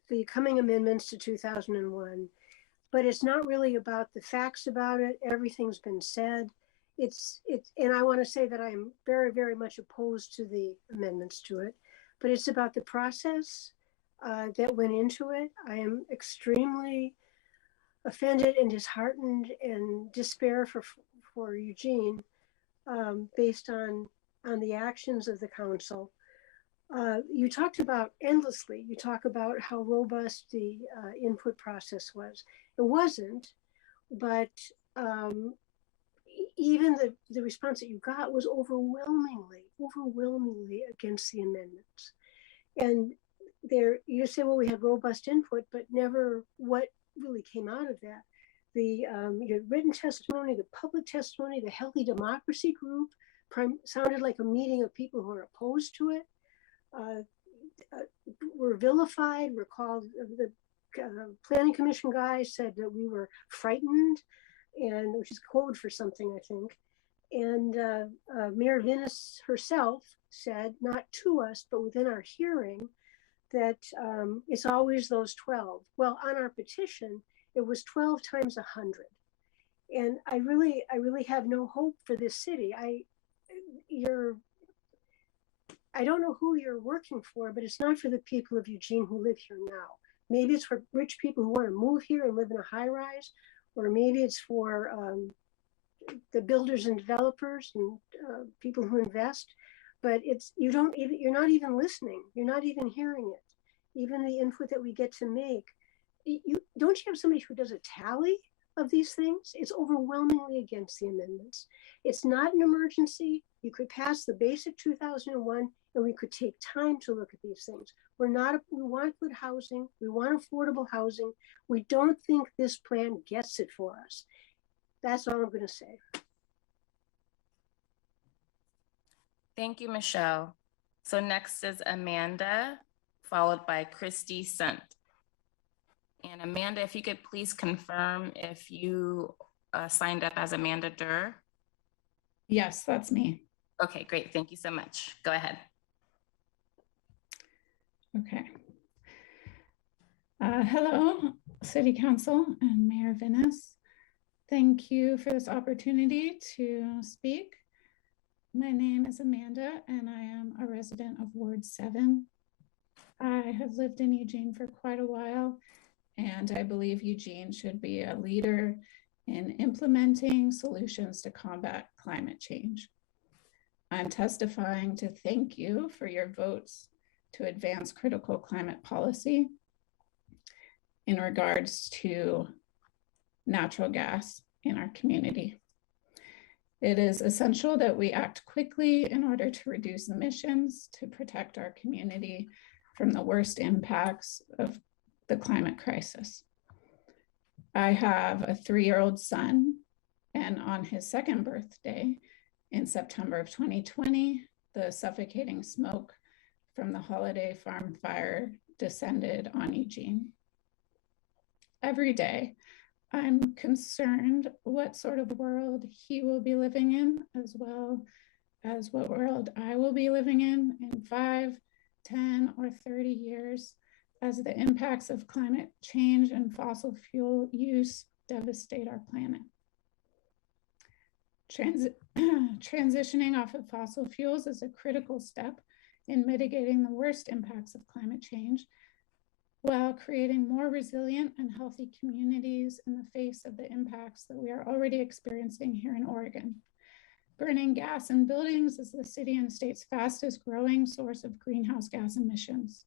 the coming amendments to 2001, but it's not really about the facts about it. Everything's been said. And I want to say that I'm very, very much opposed to the amendments to it, but it's about the process that went into it. I am extremely offended and disheartened and despair for Eugene based on the actions of the council. You talked about endlessly, you talk about how robust the input process was. It wasn't, but even the response that you got was overwhelmingly against the amendments. And there, you say, well, we had robust input, but never what really came out of that. Your written testimony, the public testimony, the Healthy Democracy Group sounded like a meeting of people who are opposed to it. Were vilified, were called, the planning commission guy said that we were frightened, and which is code for something, I think. And Mayor Vinnis herself said, not to us, but within our hearing, that it's always those 12. Well, on our petition, it was 12 times 100. And I really have no hope for this city. I don't know who you're working for, but it's not for the people of Eugene who live here now. Maybe it's for rich people who want to move here and live in a high rise, or maybe it's for the builders and developers and people who invest. But you're not even listening. You're not even hearing it. Even the input that we get to make. Don't you have somebody who does a tally of these things? It's overwhelmingly against the amendments. It's not an emergency. You could pass the basic 2001 and we could take time to look at these things. We want good housing. We want affordable housing. We don't think this plan gets it for us. That's all I'm going to say. Thank you, Michelle. So next is Amanda, followed by Christy Sant. And Amanda, if you could please confirm if you signed up as Amanda Durr. Yes, that's me. Okay, great. Thank you so much. Go ahead. Okay. Hello, City Council and Mayor Vinnis. Thank you for this opportunity to speak. My name is Amanda and I am a resident of Ward 7. I have lived in Eugene for quite a while, and I believe Eugene should be a leader in implementing solutions to combat climate change. I'm testifying to thank you for your votes to advance critical climate policy in regards to natural gas in our community. It is essential that we act quickly in order to reduce emissions to protect our community from the worst impacts of the climate crisis. I have a 3-year-old son, and on his 2nd birthday in September of 2020, the suffocating smoke from the Holiday Farm fire descended on Eugene. Every day, I'm concerned what sort of world he will be living in, as well as what world I will be living in 5, 10, or 30 years as the impacts of climate change and fossil fuel use devastate our planet. Transitioning off of fossil fuels is a critical step in mitigating the worst impacts of climate change, while creating more resilient and healthy communities in the face of the impacts that we are already experiencing here in Oregon. Burning gas in buildings is the city and state's fastest growing source of greenhouse gas emissions.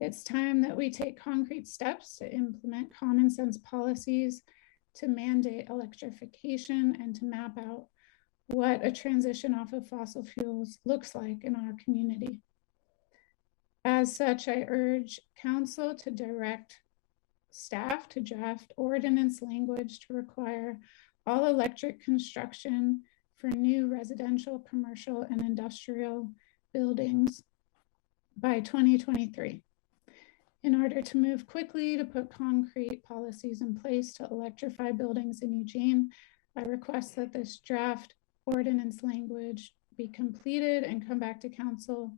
It's time that we take concrete steps to implement common sense policies to mandate electrification and to map out what a transition off of fossil fuels looks like in our community. As such, I urge council to direct staff to draft ordinance language to require all electric construction for new residential, commercial, and industrial buildings by 2023. In order to move quickly to put concrete policies in place to electrify buildings in Eugene, I request that this draft ordinance language be completed and come back to council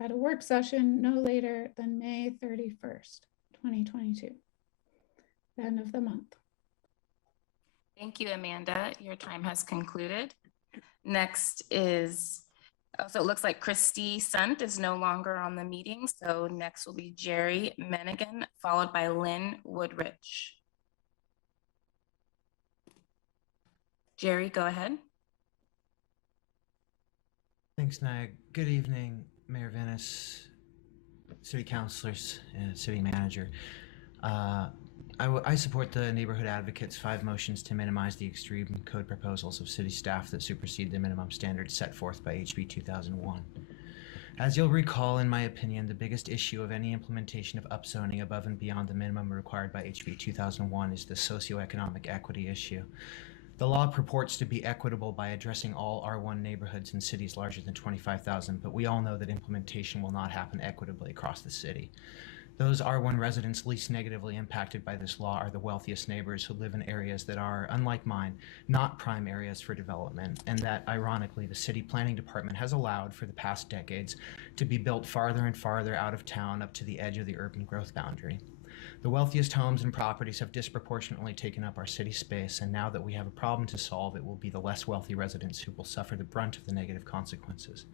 at a work session no later than May 31st, 2022, the end of the month. Thank you, Amanda. Your time has concluded. Next is, also it looks like Christy Sant is no longer on the meeting. So next will be Jerry Menigan, followed by Lynn Woodridge. Jerry, go ahead. Thanks, Nag. Good evening, Mayor Venice, city councilors, and city manager. I support the neighborhood advocates' 5 motions to minimize the extreme code proposals of city staff that supersede the minimum standards set forth by HB 2001. As you'll recall, in my opinion, the biggest issue of any implementation of upzoning above and beyond the minimum required by HB 2001 is the socioeconomic equity issue. The law purports to be equitable by addressing all R1 neighborhoods in cities larger than 25,000, but we all know that implementation will not happen equitably across the city. Those R1 residents least negatively impacted by this law are the wealthiest neighbors who live in areas that are, unlike mine, not prime areas for development, and that, ironically, the city planning department has allowed for the past decades to be built farther and farther out of town up to the edge of the urban growth boundary. The wealthiest homes and properties have disproportionately taken up our city space, and now that we have a problem to solve, it will be the less wealthy residents who will suffer the brunt of the negative consequences.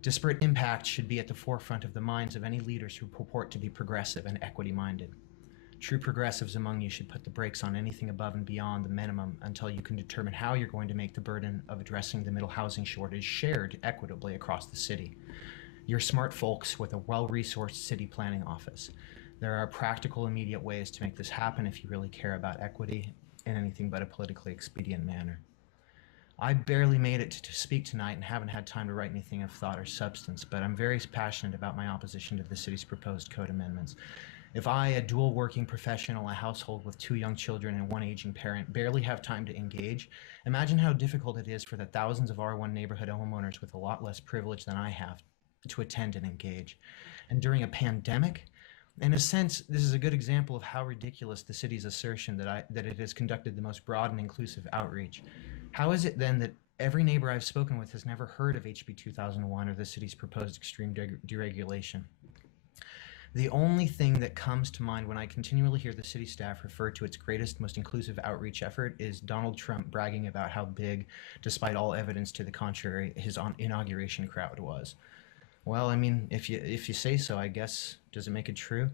Disparate impact should be at the forefront of the minds of any leaders who purport to be progressive and equity-minded. True progressives among you should put the brakes on anything above and beyond the minimum until you can determine how you're going to make the burden of addressing the middle housing shortage shared equitably across the city. You're smart folks with a well-resourced city planning office. There are practical, immediate ways to make this happen if you really care about equity in anything but a politically expedient manner. I barely made it to speak tonight and haven't had time to write anything of thought or substance, but I'm very passionate about my opposition to the city's proposed code amendments. If I, a dual working professional, a household with 2 young children and 1 aging parent, barely have time to engage, imagine how difficult it is for the thousands of R1 neighborhood homeowners with a lot less privilege than I have to attend and engage. And during a pandemic, in a sense, this is a good example of how ridiculous the city's assertion that it has conducted the most broad and inclusive outreach. How is it then that every neighbor I've spoken with has never heard of HB 2001 or the city's proposed extreme deregulation? The only thing that comes to mind when I continually hear the city staff refer to its greatest, most inclusive outreach effort is Donald Trump bragging about how big, despite all evidence to the contrary, his inauguration crowd was. Well, I mean, if you say so, I guess, does it make it true?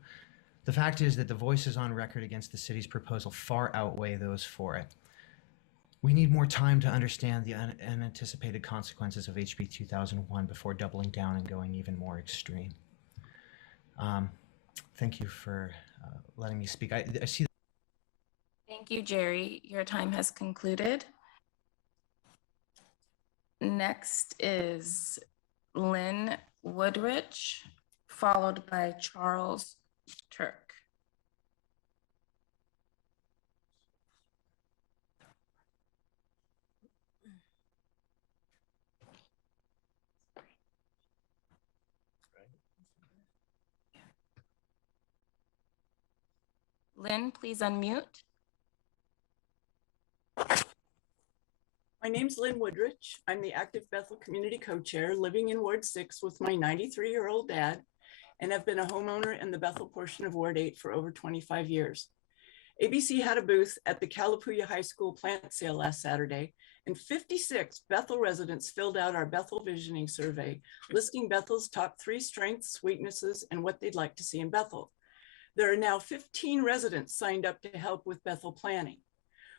The fact is that the voices on record against the city's proposal far outweigh those for it. We need more time to understand the unanticipated consequences of HB 2001 before doubling down and going even more extreme. Thank you for letting me speak. I see. Thank you, Jerry. Your time has concluded. Next is Lynn Woodridge, followed by Charles Turk. Lynn, please unmute. My name's Lynn Woodridge. I'm the active Bethel Community Co-Chair living in Ward 6 with my 93-year-old dad, and I've been a homeowner in the Bethel portion of Ward 8 for over 25 years. ABC had a booth at the Calapooya High School plant sale last Saturday, and 56 Bethel residents filled out our Bethel Visioning Survey, listing Bethel's top 3 strengths, weaknesses, and what they'd like to see in Bethel. There are now 15 residents signed up to help with Bethel planning.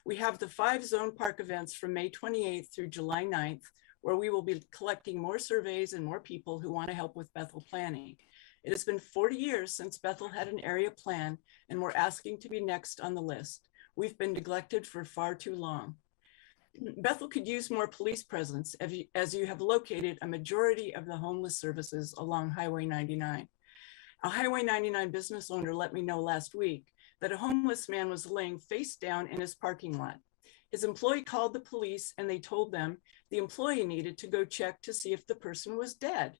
We have the 5 zone park events from May 28th through July 9th, where we will be collecting more surveys and more people who want to help with Bethel planning. It has been 40 years since Bethel had an area plan, and we're asking to be next on the list. We've been neglected for far too long. Bethel could use more police presence as you have located a majority of the homeless services along Highway 99. A Highway 99 business owner let me know last week that a homeless man was laying face down in his parking lot. His employee called the police and they told them the employee needed to go check to see if the person was dead,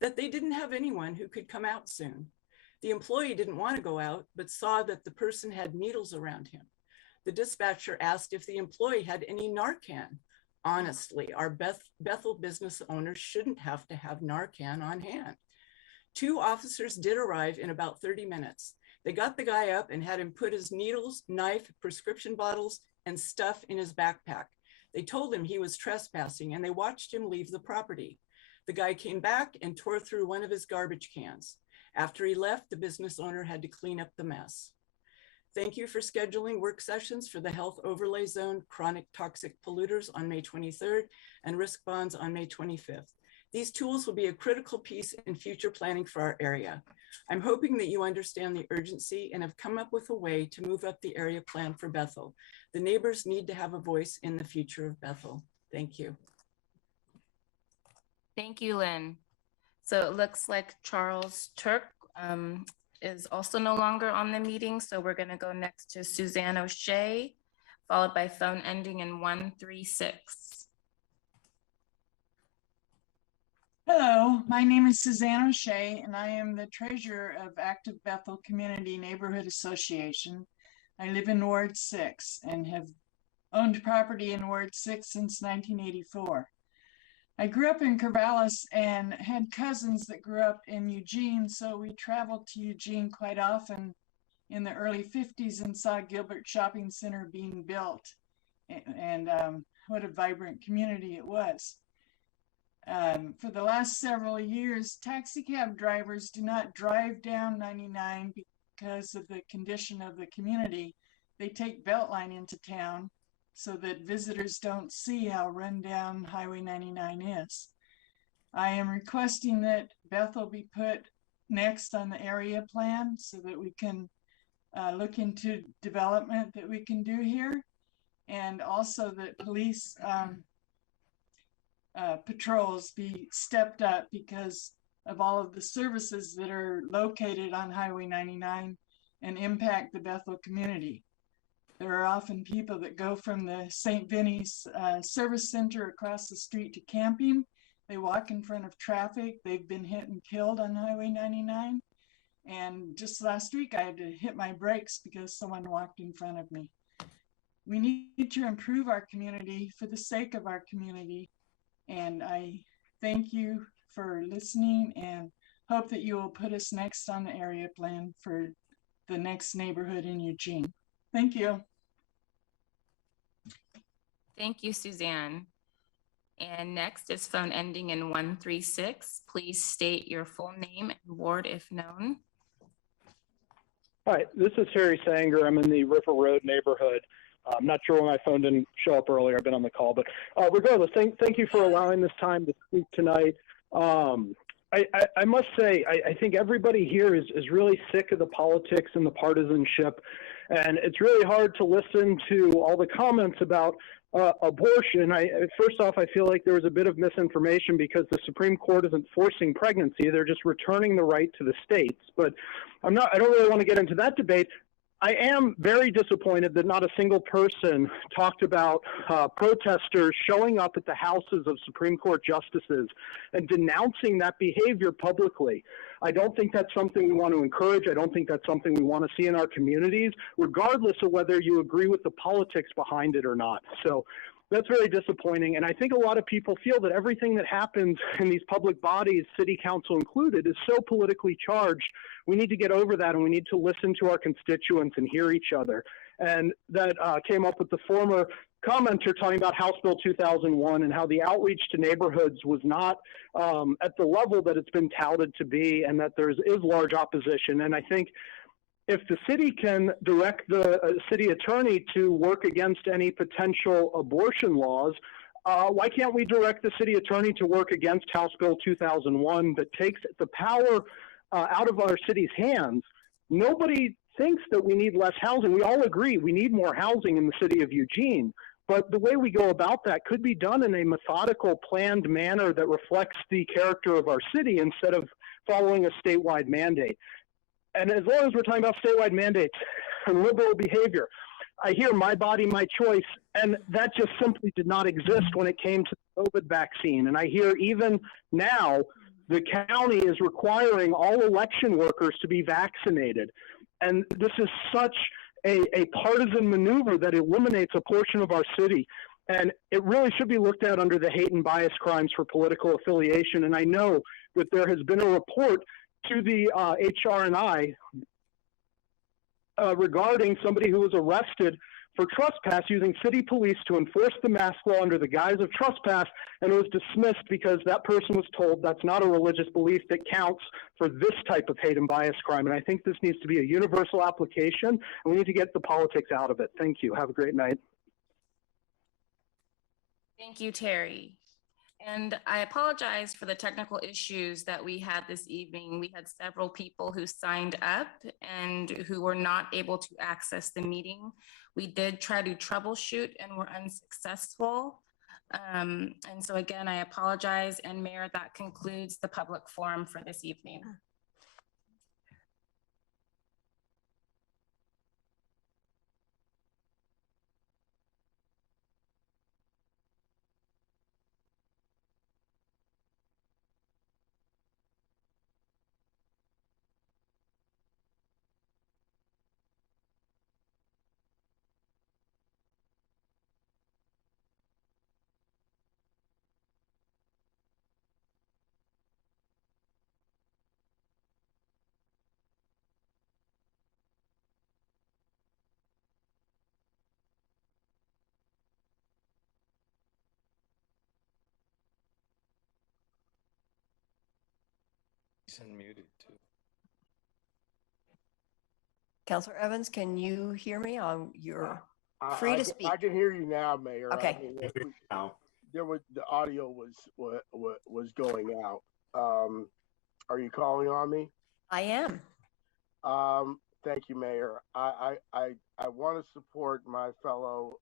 that they didn't have anyone who could come out soon. The employee didn't want to go out, but saw that the person had needles around him. The dispatcher asked if the employee had any Narcan. Honestly, our Bethel business owners shouldn't have to have Narcan on hand. 2 officers did arrive in about 30 minutes. They got the guy up and had him put his needles, knife, prescription bottles, and stuff in his backpack. They told him he was trespassing and they watched him leave the property. The guy came back and tore through one of his garbage cans. After he left, the business owner had to clean up the mess. Thank you for scheduling work sessions for the Health Overlay Zone, Chronic Toxic Polluters on May 23rd, and Risk Bonds on May 25th. These tools will be a critical piece in future planning for our area. I'm hoping that you understand the urgency and have come up with a way to move up the area plan for Bethel. The neighbors need to have a voice in the future of Bethel. Thank you. Thank you, Lynn. So it looks like Charles Turk is also no longer on the meeting. So we're going to go next to Suzanne O'Shea, followed by phone ending in 136. Hello, my name is Suzanne O'Shea, and I am the treasurer of Active Bethel Community Neighborhood Association. I live in Ward 6 and have owned property in Ward 6 since 1984. I grew up in Corvallis and had cousins that grew up in Eugene, so we traveled to Eugene quite often in the early 50s and saw Gilbert Shopping Center being built, and what a vibrant community it was. For the last several years, taxi cab drivers do not drive down 99 because of the condition of the community. They take Beltline into town so that visitors don't see how run down Highway 99 is. I am requesting that Bethel be put next on the area plan so that we can look into development that we can do here, and also that police patrols be stepped up because of all of the services that are located on Highway 99 and impact the Bethel community. There are often people that go from the St. Vinny's Service Center across the street to camping. They walk in front of traffic. They've been hit and killed on Highway 99. And just last week, I had to hit my brakes because someone walked in front of me. We need to improve our community for the sake of our community. And I thank you for listening and hope that you will put us next on the area plan for the next neighborhood in Eugene. Thank you. Thank you, Suzanne. And next is phone ending in 136. Please state your full name and ward if known. Hi, this is Harry Sanger. I'm in the River Road neighborhood. I'm not sure why my phone didn't show up earlier. I've been on the call, but regardless, thank you for allowing this time to speak tonight. I must say, I think everybody here is really sick of the politics and the partisanship, and it's really hard to listen to all the comments about abortion. First off, I feel like there was a bit of misinformation because the Supreme Court isn't forcing pregnancy; they're just returning the right to the states. But I don't really want to get into that debate. I am very disappointed that not a single person talked about protesters showing up at the houses of Supreme Court justices and denouncing that behavior publicly. I don't think that's something we want to encourage. I don't think that's something we want to see in our communities, regardless of whether you agree with the politics behind it or not. So that's very disappointing. And I think a lot of people feel that everything that happens in these public bodies, city council included, is so politically charged. We need to get over that, and we need to listen to our constituents and hear each other. And that came up with the former commenter talking about House Bill 2001 and how the outreach to neighborhoods was not at the level that it's been touted to be, and that there is large opposition. And I think if the city can direct the city attorney to work against any potential abortion laws, why can't we direct the city attorney to work against House Bill 2001 that takes the power out of our city's hands. Nobody thinks that we need less housing. We all agree we need more housing in the city of Eugene. But the way we go about that could be done in a methodical, planned manner that reflects the character of our city instead of following a statewide mandate. And as long as we're talking about statewide mandates and liberal behavior, I hear my body, my choice, and that just simply did not exist when it came to the COVID vaccine. And I hear even now the county is requiring all election workers to be vaccinated. And this is such a partisan maneuver that eliminates a portion of our city. And it really should be looked at under the hate and bias crimes for political affiliation. And I know that there has been a report to the HRNI regarding somebody who was arrested for trespass using city police to enforce the mask law under the guise of trespass, and it was dismissed because that person was told that's not a religious belief that counts for this type of hate and bias crime. And I think this needs to be a universal application, and we need to get the politics out of it. Thank you. Have a great night. Thank you, Terry. And I apologize for the technical issues that we had this evening. We had several people who signed up and who were not able to access the meeting. We did try to troubleshoot and were unsuccessful. And so again, I apologize. And Mayor, that concludes the public forum for this evening. He's unmuted too. Counselor Evans, can you hear me? You're free to speak. I can hear you now, Mayor. Okay. I mean, there was the audio was going out. Are you calling on me? I am. Thank you, Mayor. I want to support my fellow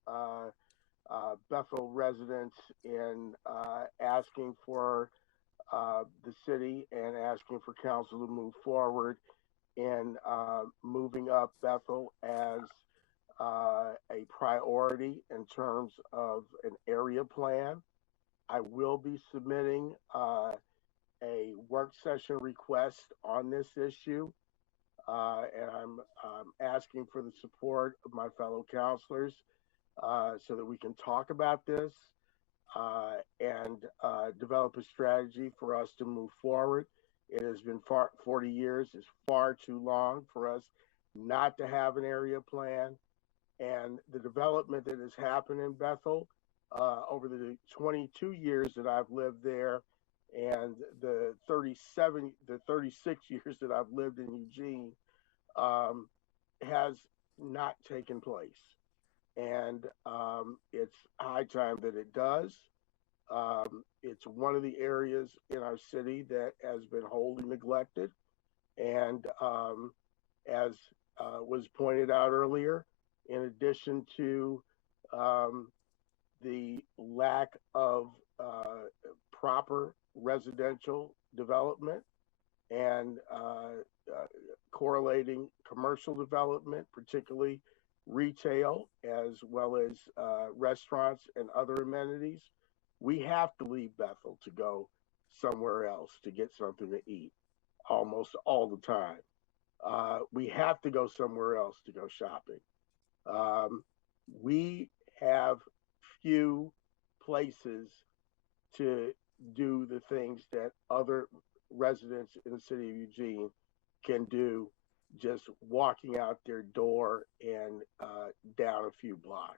Bethel residents in asking for the city and asking for council to move forward in moving up Bethel as a priority in terms of an area plan. I will be submitting a work session request on this issue, and I'm asking for the support of my fellow counselors so that we can talk about this and develop a strategy for us to move forward. It has been 40 years. It's far too long for us not to have an area plan. And the development that has happened in Bethel over the 22 years that I've lived there and the 36 years that I've lived in Eugene has not taken place. And it's high time that it does. It's one of the areas in our city that has been wholly neglected. And as was pointed out earlier, in addition to the lack of proper residential development and correlating commercial development, particularly retail, as well as restaurants and other amenities, we have to leave Bethel to go somewhere else to get something to eat almost all the time. We have to go somewhere else to go shopping. We have few places to do the things that other residents in the city of Eugene can do just walking out their door and down a few blocks.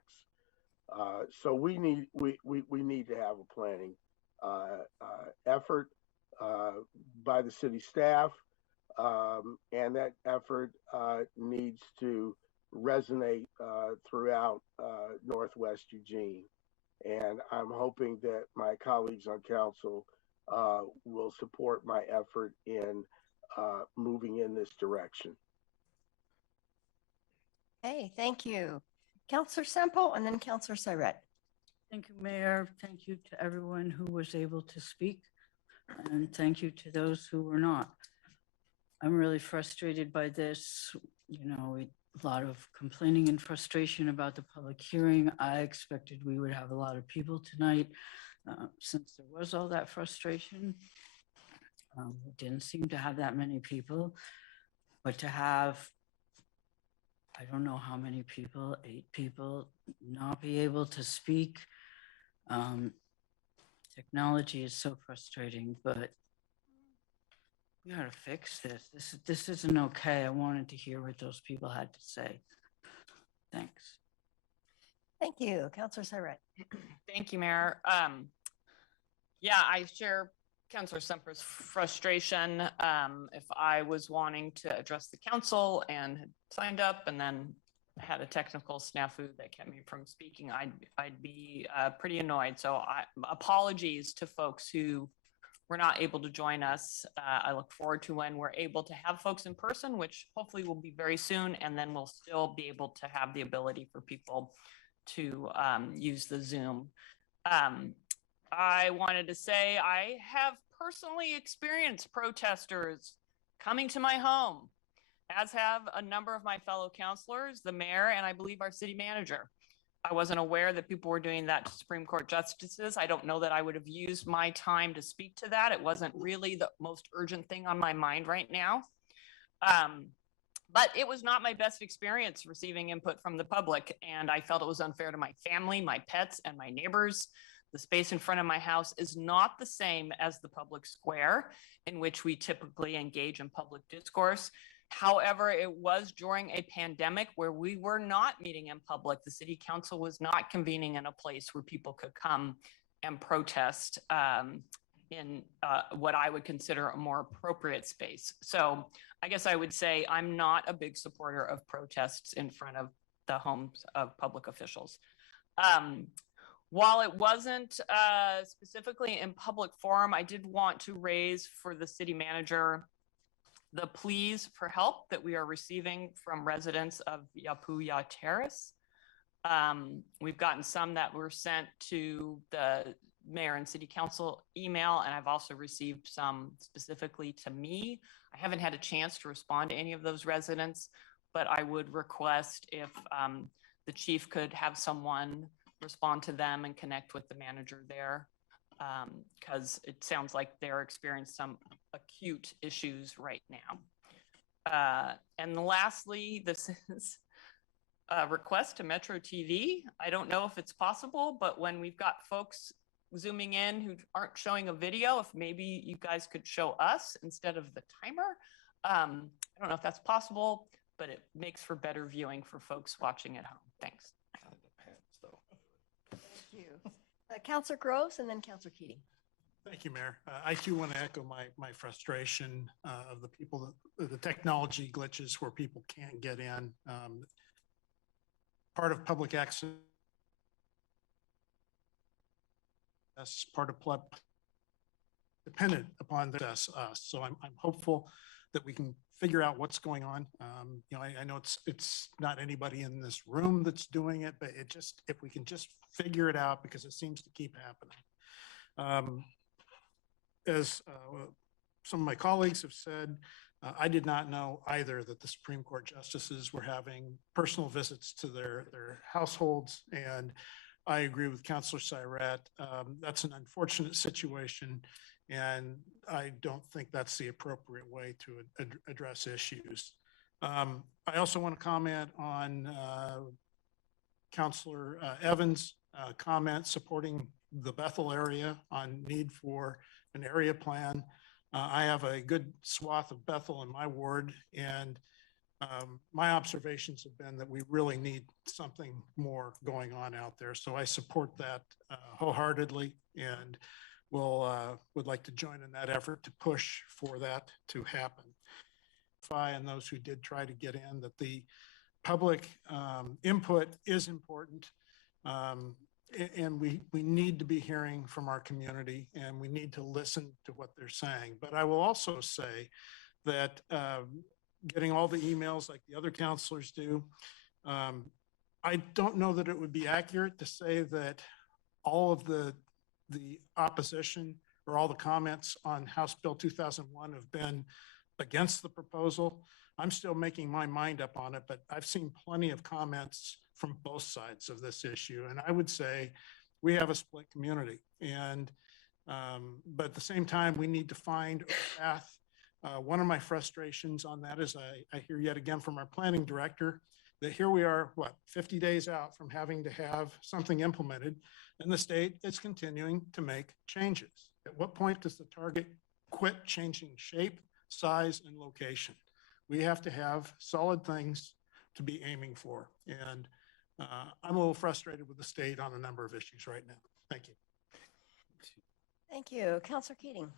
So we need to have a planning effort by the city staff, and that effort needs to resonate throughout Northwest Eugene. And I'm hoping that my colleagues on council will support my effort in moving in this direction. Hey, thank you. Counselor Semple and then Counselor Siret. Thank you, Mayor. Thank you to everyone who was able to speak, and thank you to those who were not. I'm really frustrated by this. You know, a lot of complaining and frustration about the public hearing. I expected we would have a lot of people tonight since there was all that frustration. We didn't seem to have that many people, but to have, I don't know how many people, 8 people, not be able to speak. Technology is so frustrating, but we gotta fix this. This isn't okay. I wanted to hear what those people had to say. Thanks. Thank you. Counselor Siret. Thank you, Mayor. Yeah, I share Counselor Semper's frustration. If I was wanting to address the council and had signed up and then had a technical snafu that kept me from speaking, I'd be pretty annoyed. So apologies to folks who were not able to join us. I look forward to when we're able to have folks in person, which hopefully will be very soon, and then we'll still be able to have the ability for people to use the Zoom. I wanted to say I have personally experienced protesters coming to my home, as have a number of my fellow counselors, the mayor, and I believe our city manager. I wasn't aware that people were doing that to Supreme Court justices. I don't know that I would have used my time to speak to that. It wasn't really the most urgent thing on my mind right now. But it was not my best experience receiving input from the public, and I felt it was unfair to my family, my pets, and my neighbors. The space in front of my house is not the same as the public square in which we typically engage in public discourse. However, it was during a pandemic where we were not meeting in public. The city council was not convening in a place where people could come and protest in what I would consider a more appropriate space. So I guess I would say I'm not a big supporter of protests in front of the homes of public officials. While it wasn't specifically in public forum, I did want to raise for the city manager the pleas for help that we are receiving from residents of Yapuya Terrace. We've gotten some that were sent to the mayor and city council email, and I've also received some specifically to me. I haven't had a chance to respond to any of those residents, but I would request if the chief could have someone respond to them and connect with the manager there, because it sounds like they're experiencing some acute issues right now. And lastly, this is a request to Metro TV. I don't know if it's possible, but when we've got folks zooming in who aren't showing a video, if maybe you guys could show us instead of the timer. I don't know if that's possible, but it makes for better viewing for folks watching at home. Thanks. Thank you. Counselor Groves and then Counselor Keating. Thank you, Mayor. I too want to echo my frustration of the people, the technology glitches where people can't get in. Part of public access, that's part of dependent upon us. So I'm hopeful that we can figure out what's going on. You know, I know it's not anybody in this room that's doing it, but it just, if we can just figure it out, because it seems to keep happening. As some of my colleagues have said, I did not know either that the Supreme Court justices were having personal visits to their households, and I agree with Counselor Siret. That's an unfortunate situation, and I don't think that's the appropriate way to address issues. I also want to comment on Counselor Evans' comment supporting the Bethel area on need for an area plan. I have a good swath of Bethel in my ward, and my observations have been that we really need something more going on out there. So I support that wholeheartedly, and would like to join in that effort to push for that to happen. And those who did try to get in, that the public input is important. And we need to be hearing from our community, and we need to listen to what they're saying. But I will also say that getting all the emails like the other counselors do. I don't know that it would be accurate to say that all of the opposition or all the comments on House Bill 2001 have been against the proposal. I'm still making my mind up on it, but I've seen plenty of comments from both sides of this issue. And I would say we have a split community. And, but at the same time, we need to find a path. One of my frustrations on that is I hear yet again from our planning director that here we are, 50 days out from having to have something implemented, and the state is continuing to make changes. At what point does the target quit changing shape, size, and location? We have to have solid things to be aiming for. And I'm a little frustrated with the state on a number of issues right now. Thank you. Thank you. Councilor Keating.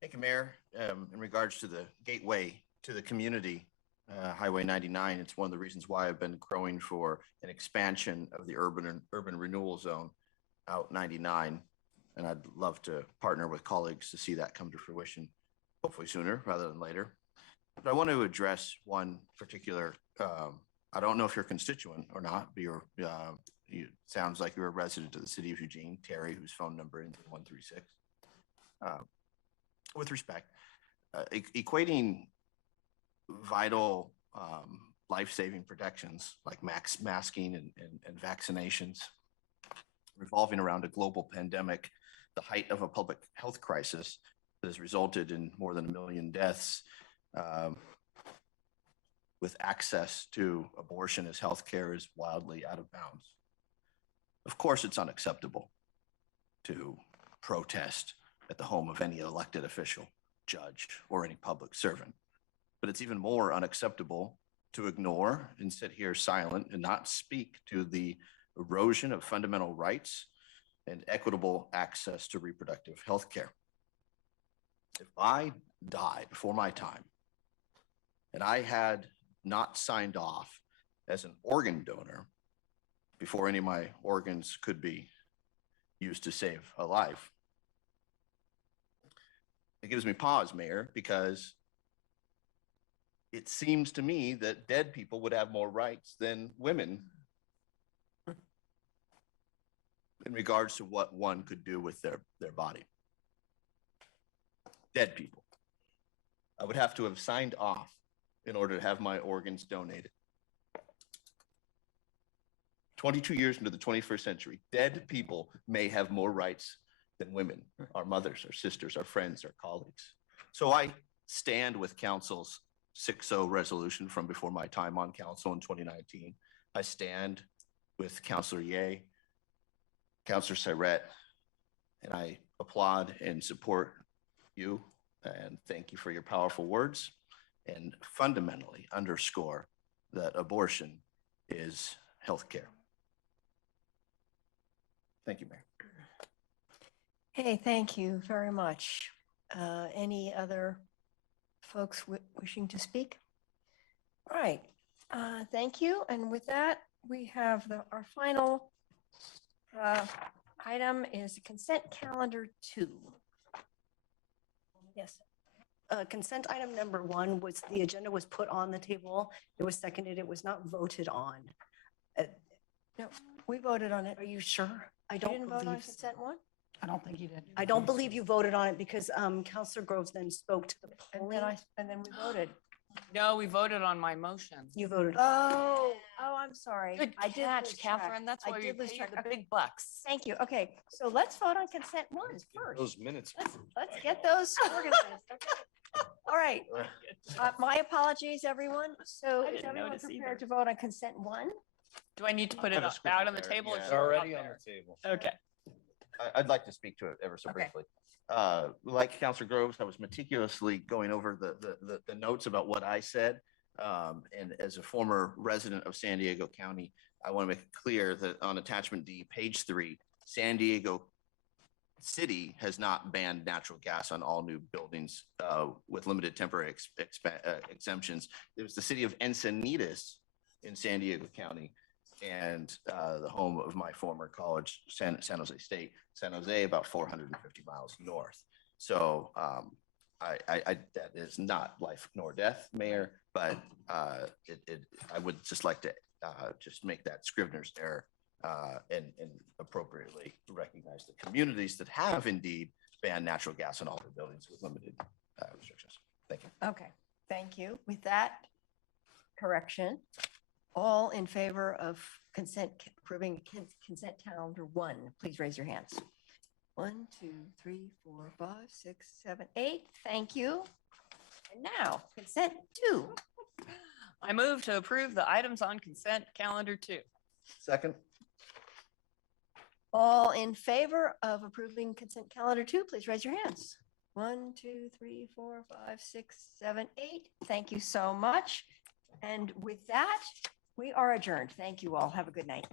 Thank you, Mayor. In regards to the gateway to the community, Highway 99, it's one of the reasons why I've been crowing for an expansion of the urban renewal zone out 99. And I'd love to partner with colleagues to see that come to fruition, hopefully sooner rather than later. But I want to address one particular, I don't know if you're a constituent or not, but you sounds like you're a resident of the city of Eugene, Terry, whose phone number ends in 136. With respect, equating vital life-saving protections like masking and vaccinations revolving around a global pandemic, the height of a public health crisis that has resulted in more than 1 million deaths, with access to abortion as healthcare is wildly out of bounds. Of course, it's unacceptable to protest at the home of any elected official, judge, or any public servant. But it's even more unacceptable to ignore and sit here silent and not speak to the erosion of fundamental rights and equitable access to reproductive health care. If I died before my time and I had not signed off as an organ donor before any of my organs could be used to save a life, it gives me pause, Mayor, because it seems to me that dead people would have more rights than women in regards to what one could do with their body. Dead people. I would have to have signed off in order to have my organs donated. 22 years into the 21st century, dead people may have more rights than women, our mothers, our sisters, our friends, our colleagues. So I stand with Council's 6-0 resolution from before my time on council in 2019. I stand with Councilor Ye, Councilor Siret, and I applaud and support you and thank you for your powerful words and fundamentally underscore that abortion is healthcare. Thank you, Mayor. Hey, thank you very much. Any other folks wishing to speak? All right, thank you. And with that, we have our final item is consent calendar 2. Yes. Consent item number 1 was the agenda was put on the table. It was seconded. It was not voted on. No, we voted on it. Are you sure? I You don't didn't vote on believe. consent 1? I don't think you did. I don't believe you voted on it because Councilor Groves then spoke to the polling. And then we voted. No, we voted on my motion. You voted. Oh, I'm sorry. Good I did catch, lose track. Catherine. That's I why we did lose pay you track. the Okay. big bucks. Thank you. Okay, so let's vote on consent 1 first. Those minutes. Let's get those organized. Okay. All right. My apologies, everyone. So I is didn't everyone notice prepared either. to vote on consent 1? Do I need to put it have a script out on the there. table? or Yeah, just it's already up on there? the table. Okay. I'd like to speak to it ever so Okay. briefly. Like Councilor Groves, I was meticulously going over the notes about what I said. And as a former resident of San Diego County, I want to make it clear that on attachment D, page 3, San Diego City has not banned natural gas on all new buildings with limited temporary exemptions. It was the city of Encinitas in San Diego County and the home of my former college, San Jose State, San Jose, about 450 miles north. So that is not life nor death, Mayor, but I would just like to just make that Scrivener's error and appropriately recognize the communities that have indeed banned natural gas in all their buildings with limited restrictions. Thank you. Okay, thank you. With that correction, all in favor of approving consent calendar 1, please raise your hands. 1, 2, 3, 4, 5, 6, 7, 8. Thank you. And now consent 2. I move to approve the items on consent calendar 2. Second. All in favor of approving consent calendar 2, please raise your hands. 1, 2, 3, 4, 5, 6, 7, 8. Thank you so much. And with that, we are adjourned. Thank you all. Have a good night.